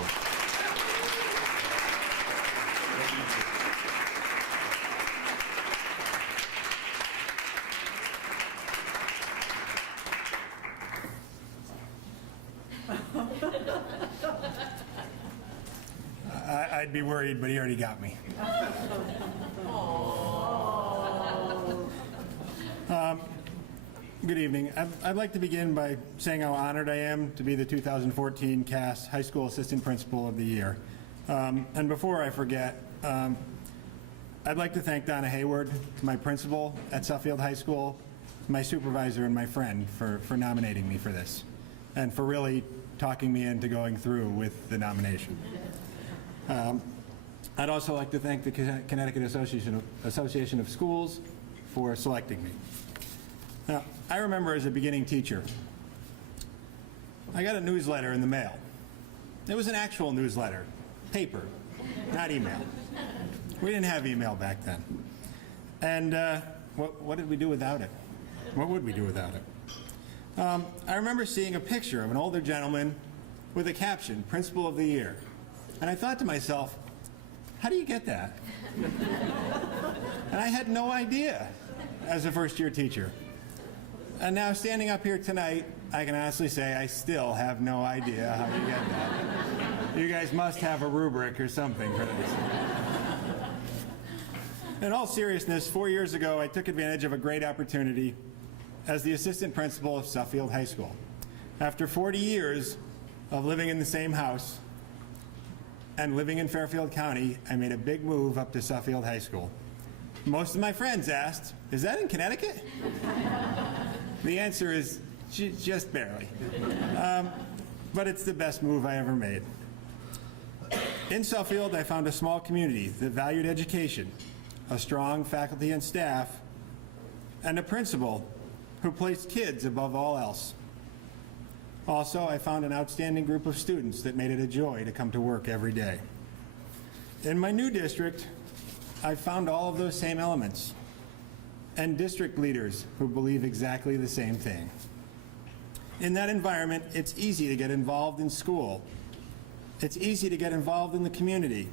I'd be worried, but he already got me. Good evening. I'd like to begin by saying how honored I am to be the 2014 CAS High School Assistant Principal of the Year. And before I forget, I'd like to thank Donna Hayward, my principal at Suffield High School, my supervisor and my friend for nominating me for this, and for really talking me into going through with the nomination. I'd also like to thank the Connecticut Association of Schools for selecting me. Now, I remember as a beginning teacher, I got a newsletter in the mail. It was an actual newsletter, paper, not email. We didn't have email back then. And what did we do without it? What would we do without it? I remember seeing a picture of an older gentleman with a caption, Principal of the Year. And I thought to myself, how do you get that? And I had no idea as a first-year teacher. And now standing up here tonight, I can honestly say I still have no idea how you get that. You guys must have a rubric or something for this. In all seriousness, 4 years ago, I took advantage of a great opportunity as the assistant principal of Suffield High School. After 40 years of living in the same house and living in Fairfield County, I made a big move up to Suffield High School. Most of my friends asked, is that in Connecticut? The answer is just barely. But it's the best move I ever made. In Suffield, I found a small community that valued education, a strong faculty and staff, and a principal who placed kids above all else. Also, I found an outstanding group of students that made it a joy to come to work every day. In my new district, I found all of those same elements and district leaders who believe exactly the same thing. In that environment, it's easy to get involved in school. It's easy to get involved in the community,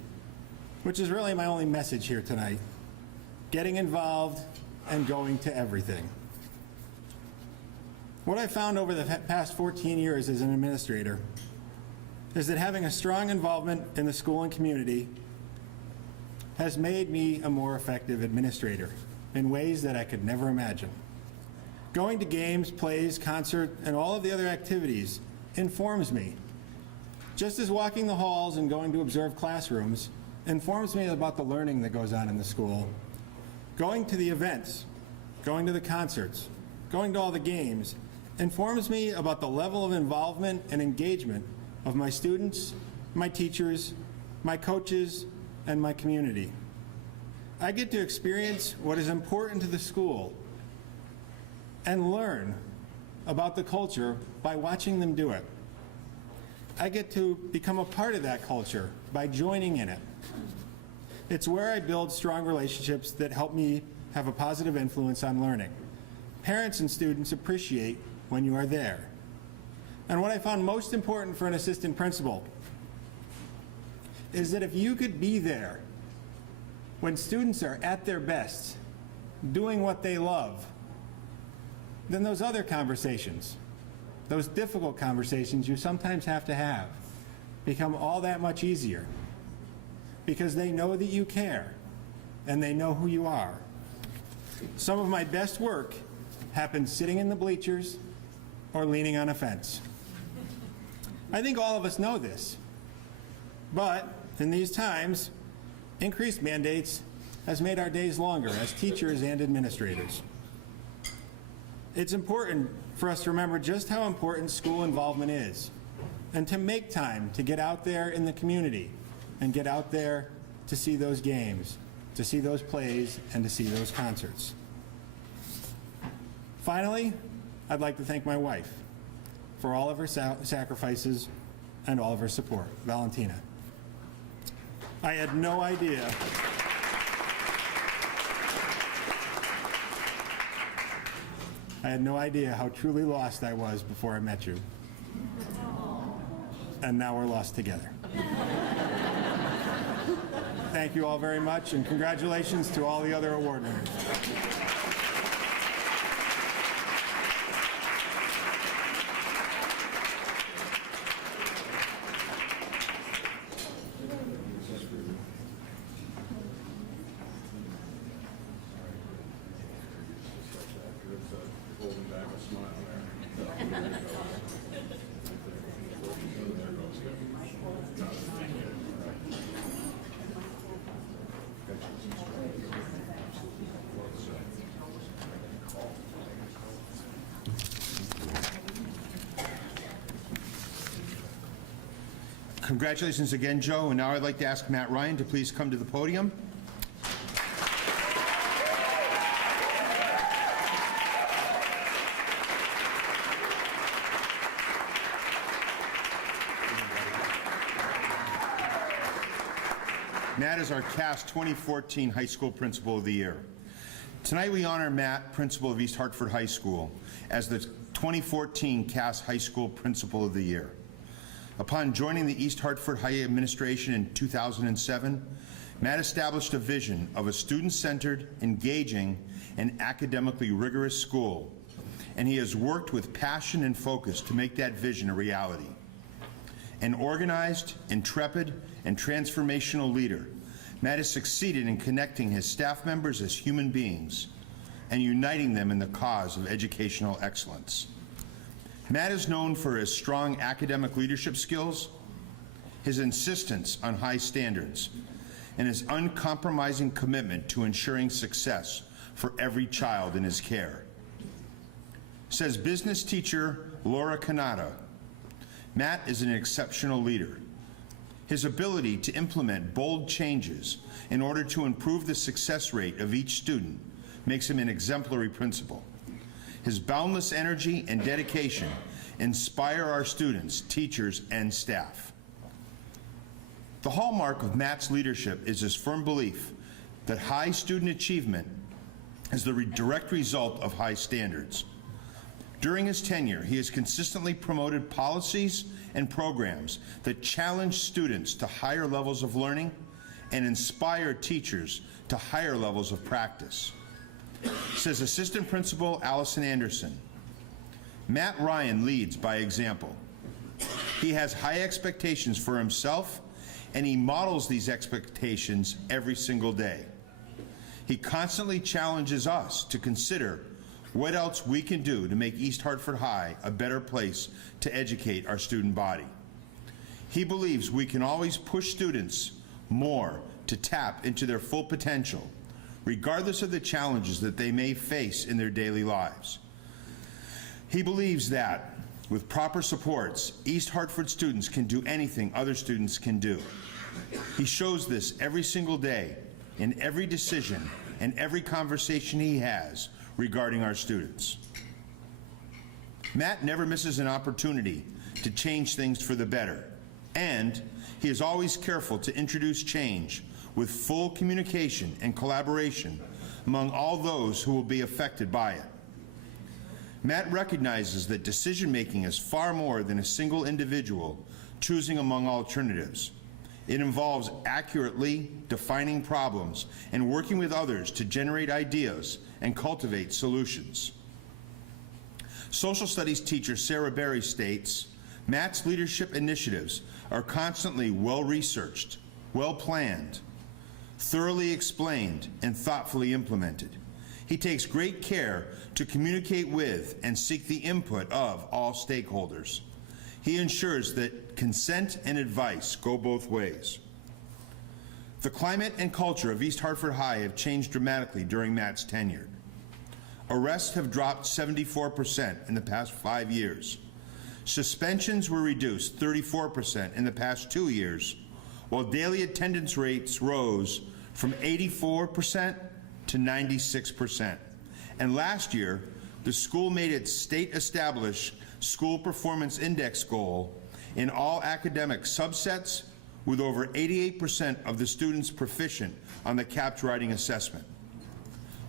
which is really my only message here tonight. Getting involved and going to everything. What I found over the past 14 years as an administrator is that having a strong involvement in the school and community has made me a more effective administrator in ways that I could never imagine. Going to games, plays, concert, and all of the other activities informs me, just as walking the halls and going to observe classrooms informs me about the learning that goes on in the school. Going to the events, going to the concerts, going to all the games informs me about the level of involvement and engagement of my students, my teachers, my coaches, and my community. I get to experience what is important to the school and learn about the culture by watching them do it. I get to become a part of that culture by joining in it. It's where I build strong relationships that help me have a positive influence on learning. Parents and students appreciate when you are there. And what I found most important for an assistant principal is that if you could be there when students are at their best, doing what they love, then those other conversations, those difficult conversations you sometimes have to have, become all that much easier because they know that you care and they know who you are. Some of my best work happens sitting in the bleachers or leaning on a fence. I think all of us know this, but in these times, increased mandates has made our days longer as teachers and administrators. It's important for us to remember just how important school involvement is and to make time to get out there in the community and get out there to see those games, to see those plays, and to see those concerts. Finally, I'd like to thank my wife for all of her sacrifices and all of her support, Valentina. I had no idea I had no idea how truly lost I was before I met you. And now we're lost together. Thank you all very much, and congratulations to all the other award winners. Congratulations again, Joe. And now I'd like to ask Matt Ryan to please come to the podium. Matt is our CAS 2014 High School Principal of the Year. Tonight we honor Matt, Principal of East Hartford High School, as the 2014 CAS High School Principal of the Year. Upon joining the East Hartford High Administration in 2007, Matt established a vision of a student-centered, engaging, and academically rigorous school, and he has worked with passion and focus to make that vision a reality. An organized, intrepid, and transformational leader, Matt has succeeded in connecting his staff members as human beings and uniting them in the cause of educational excellence. Matt is known for his strong academic leadership skills, his insistence on high standards, and his uncompromising commitment to ensuring success for every child in his care. Says business teacher Laura Canada, Matt is an exceptional leader. His ability to implement bold changes in order to improve the success rate of each student makes him an exemplary principal. His boundless energy and dedication inspire our students, teachers, and staff. The hallmark of Matt's leadership is his firm belief that high student achievement is the direct result of high standards. During his tenure, he has consistently promoted policies and programs that challenge students to higher levels of learning and inspire teachers to higher levels of practice. Says Assistant Principal Allison Anderson, Matt Ryan leads by example. He has high expectations for himself, and he models these expectations every single day. He constantly challenges us to consider what else we can do to make East Hartford High a better place to educate our student body. He believes we can always push students more to tap into their full potential, regardless of the challenges that they may face in their daily lives. He believes that, with proper supports, East Hartford students can do anything other students can do. He shows this every single day, in every decision, and every conversation he has regarding our students. Matt never misses an opportunity to change things for the better, and he is always careful to introduce change with full communication and collaboration among all those who will be affected by it. Matt recognizes that decision-making is far more than a single individual choosing among alternatives. It involves accurately defining problems and working with others to generate ideas and cultivate solutions. Social studies teacher Sarah Berry states, Matt's leadership initiatives are constantly well-researched, well-planned, thoroughly explained, and thoughtfully implemented. He takes great care to communicate with and seek the input of all stakeholders. He ensures that consent and advice go both ways. The climate and culture of East Hartford High have changed dramatically during Matt's tenure. Arrests have dropped 74% in the past 5 years. Suspensions were reduced 34% in the past 2 years, while daily attendance rates rose from 84% to 96%. And last year, the school made its state-established School Performance Index goal in all academic subsets, with over 88% of the students proficient on the CAPS writing assessment.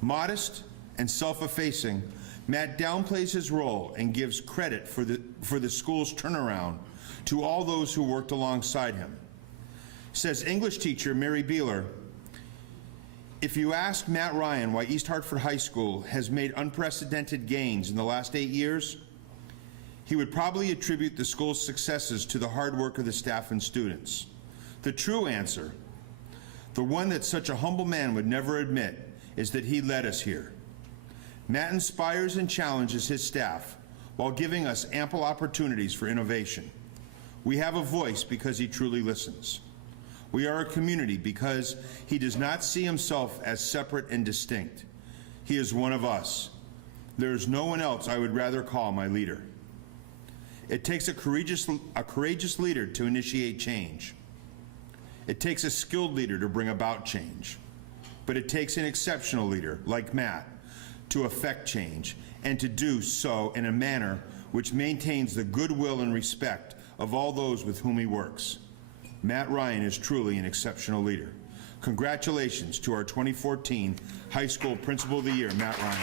Modest and self-effacing, Matt downplays his role and gives credit for the school's turnaround to all those who worked alongside him. Says English teacher Mary Beeler, if you ask Matt Ryan why East Hartford High School has made unprecedented gains in the last 8 years, he would probably attribute the school's successes to the hard work of the staff and students. The true answer, the one that such a humble man would never admit, is that he led us here. Matt inspires and challenges his staff while giving us ample opportunities for innovation. We have a voice because he truly listens. We are a community because he does not see himself as separate and distinct. He is one of us. There is no one else I would rather call my leader. It takes a courageous leader to initiate change. It takes a skilled leader to bring about change. But it takes an exceptional leader, like Matt, to effect change, and to do so in a manner which maintains the goodwill and respect of all those with whom he works. Matt Ryan is truly an exceptional leader. Congratulations to our 2014 High School Principal of the Year, Matt Ryan.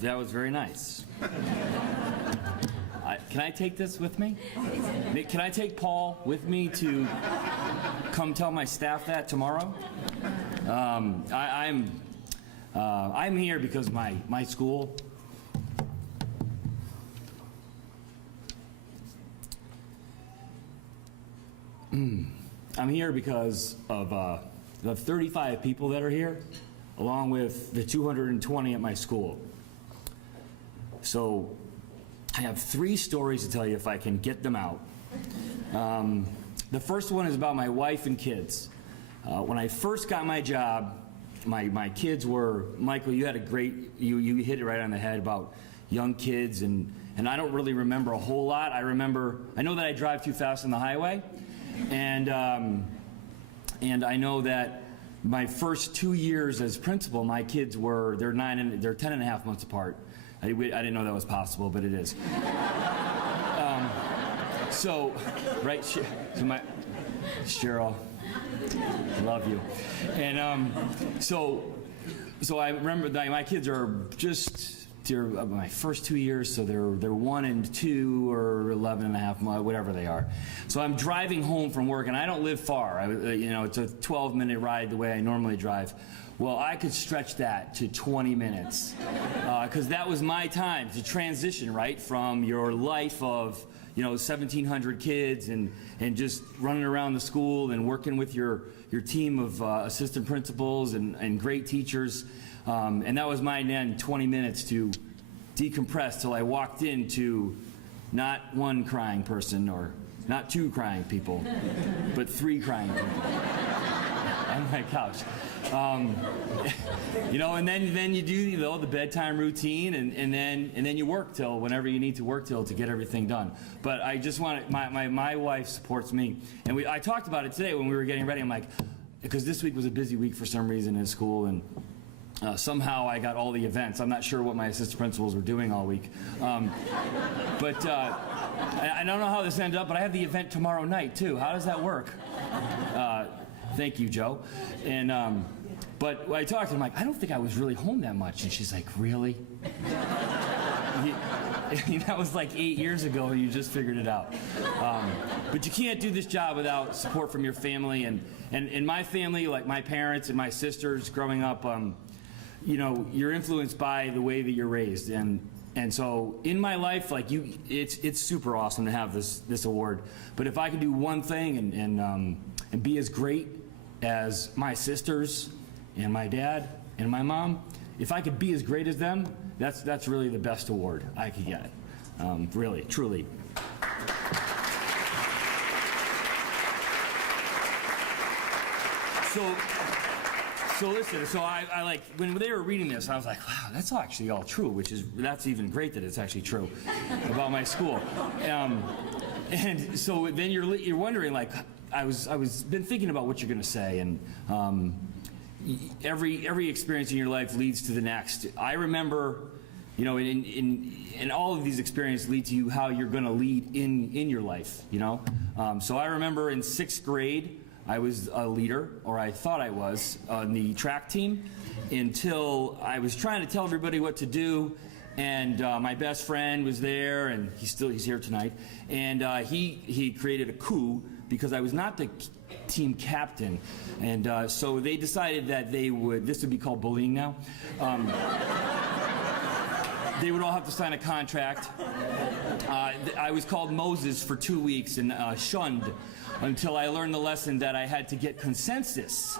That was very nice. Can I take this with me? Can I take Paul with me to come tell my staff that tomorrow? I'm here because my school. I'm here because of the 35 people that are here, along with the 220 at my school. So I have 3 stories to tell you if I can get them out. The first one is about my wife and kids. When I first got my job, my kids were, Michael, you had a great, you hit it right on the head about young kids, and I don't really remember a whole lot. I know that I drive too fast on the highway, and I know that my first 2 years as principal, my kids were, they're 10 and a half months apart. I didn't know that was possible, but it is. Right, so Cheryl, love you. And so I remember that my kids are they're my first 2 years, so they're 1 and 2 or 11 and a half, whatever they are. So I'm driving home from work, and I don't live far. It's a 12-minute ride the way I normally drive. Well, I could stretch that to 20 minutes because that was my time to transition, right, from your life of 1,700 kids and just running around the school and working with your team of assistant principals and great teachers. And that was my 20 minutes to decompress till I walked into not 1 crying person or not 2 crying people, but 3 crying people on my couch. And then you do the bedtime routine, and then you work till whenever you need to work till to get everything done. But I just want my wife supports me, and I talked about it today when we were getting ready. I'm like, because this week was a busy week for some reason in school, and somehow I got all the events. I'm not sure what my assistant principals were doing all week, but I don't know how this ended up. But I have the event tomorrow night too. How does that work? Thank you, Joe. And but when I talked to him, like, I don't think I was really home that much. And she's like, really? That was like 8 years ago, and you just figured it out. But you can't do this job without support from your family. And my family, like my parents and my sisters growing up, you're influenced by the way that you're raised. And so in my life, like it's super awesome to have this award. But if I could do one thing and be as great as my sisters and my dad and my mom, if I could be as great as them, that's really the best award I could get. Really, truly. So listen, so I like, when they were reading this, I was like, wow, that's actually all true, that's even great that it's actually true about my school. And so then you're wondering, like, I was been thinking about what you're going to say, and every experience in your life leads to the next. I remember you know, and all of these experiences lead to you how you're going to lead in your life, you know. So I remember in 6th grade, I was a leader, or I thought I was, on the track team, until I was trying to tell everybody what to do, and my best friend was there, and he's here tonight, and he created a coup because I was not the team captain, and so they decided that this would be called bullying now. They would all have to sign a contract. I was called Moses for 2 weeks and shunned until I learned the lesson that I had to get consensus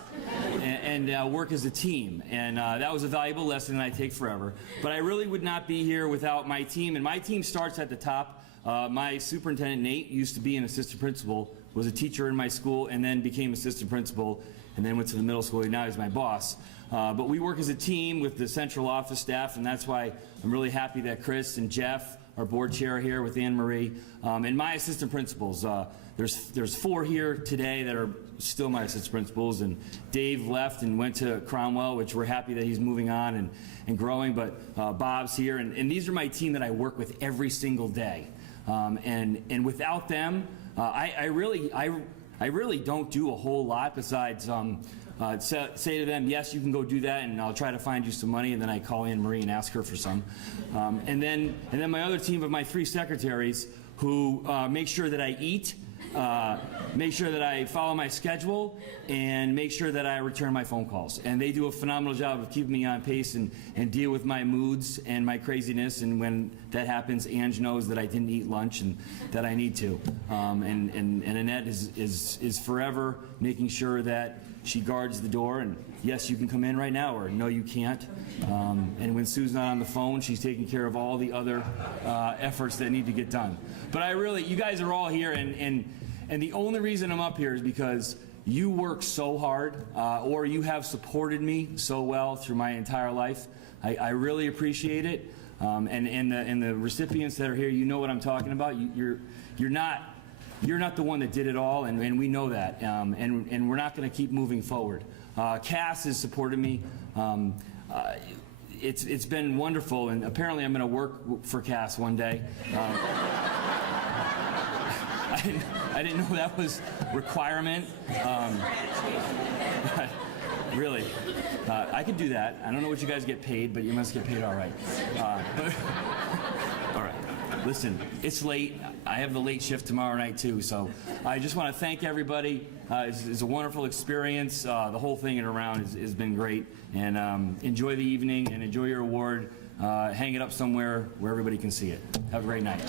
and work as a team. And that was a valuable lesson that I take forever. But I really would not be here without my team. And my team starts at the top. My superintendent, Nate, used to be an assistant principal, was a teacher in my school, and then became assistant principal, and then went to the middle school. Now he's my boss. But we work as a team with the central office staff, and that's why I'm really happy that Chris and Jeff, our board chair here with Anne Marie, and my assistant principals. There's 4 here today that are still my assistant principals, and Dave left and went to Cromwell, which we're happy that he's moving on and growing, but Bob's here, and these are my team that I work with every single day. And without them, I really don't do a whole lot besides say to them, yes, you can go do that, and I'll try to find you some money, and then I call Anne Marie and ask her for some. And then my other team of my 3 secretaries who make sure that I eat, make sure that I follow my schedule, and make sure that I return my phone calls. And they do a phenomenal job of keeping me on pace and deal with my moods and my craziness. And when that happens, Ange knows that I didn't eat lunch and that I need to. And Annette is forever making sure that she guards the door, and yes, you can come in right now, or no, you can't. And when Sue's not on the phone, she's taking care of all the other efforts that need to get done. But you guys are all here, and the only reason I'm up here is because you work so hard, or you have supported me so well through my entire life. I really appreciate it. And the recipients that are here, you know what I'm talking about. You're not the one that did it all, and we know that. And we're not going to keep moving forward. CAS has supported me. It's been wonderful, and apparently I'm going to work for CAS one day. I didn't know that was a requirement. Really, I could do that. I don't know what you guys get paid, but you must get paid all right. All right. Listen, it's late. I have the late shift tomorrow night too, so I just want to thank everybody. It's a wonderful experience. The whole thing and around has been great. And enjoy the evening and enjoy your award. Hang it up somewhere where everybody can see it. Have a great night.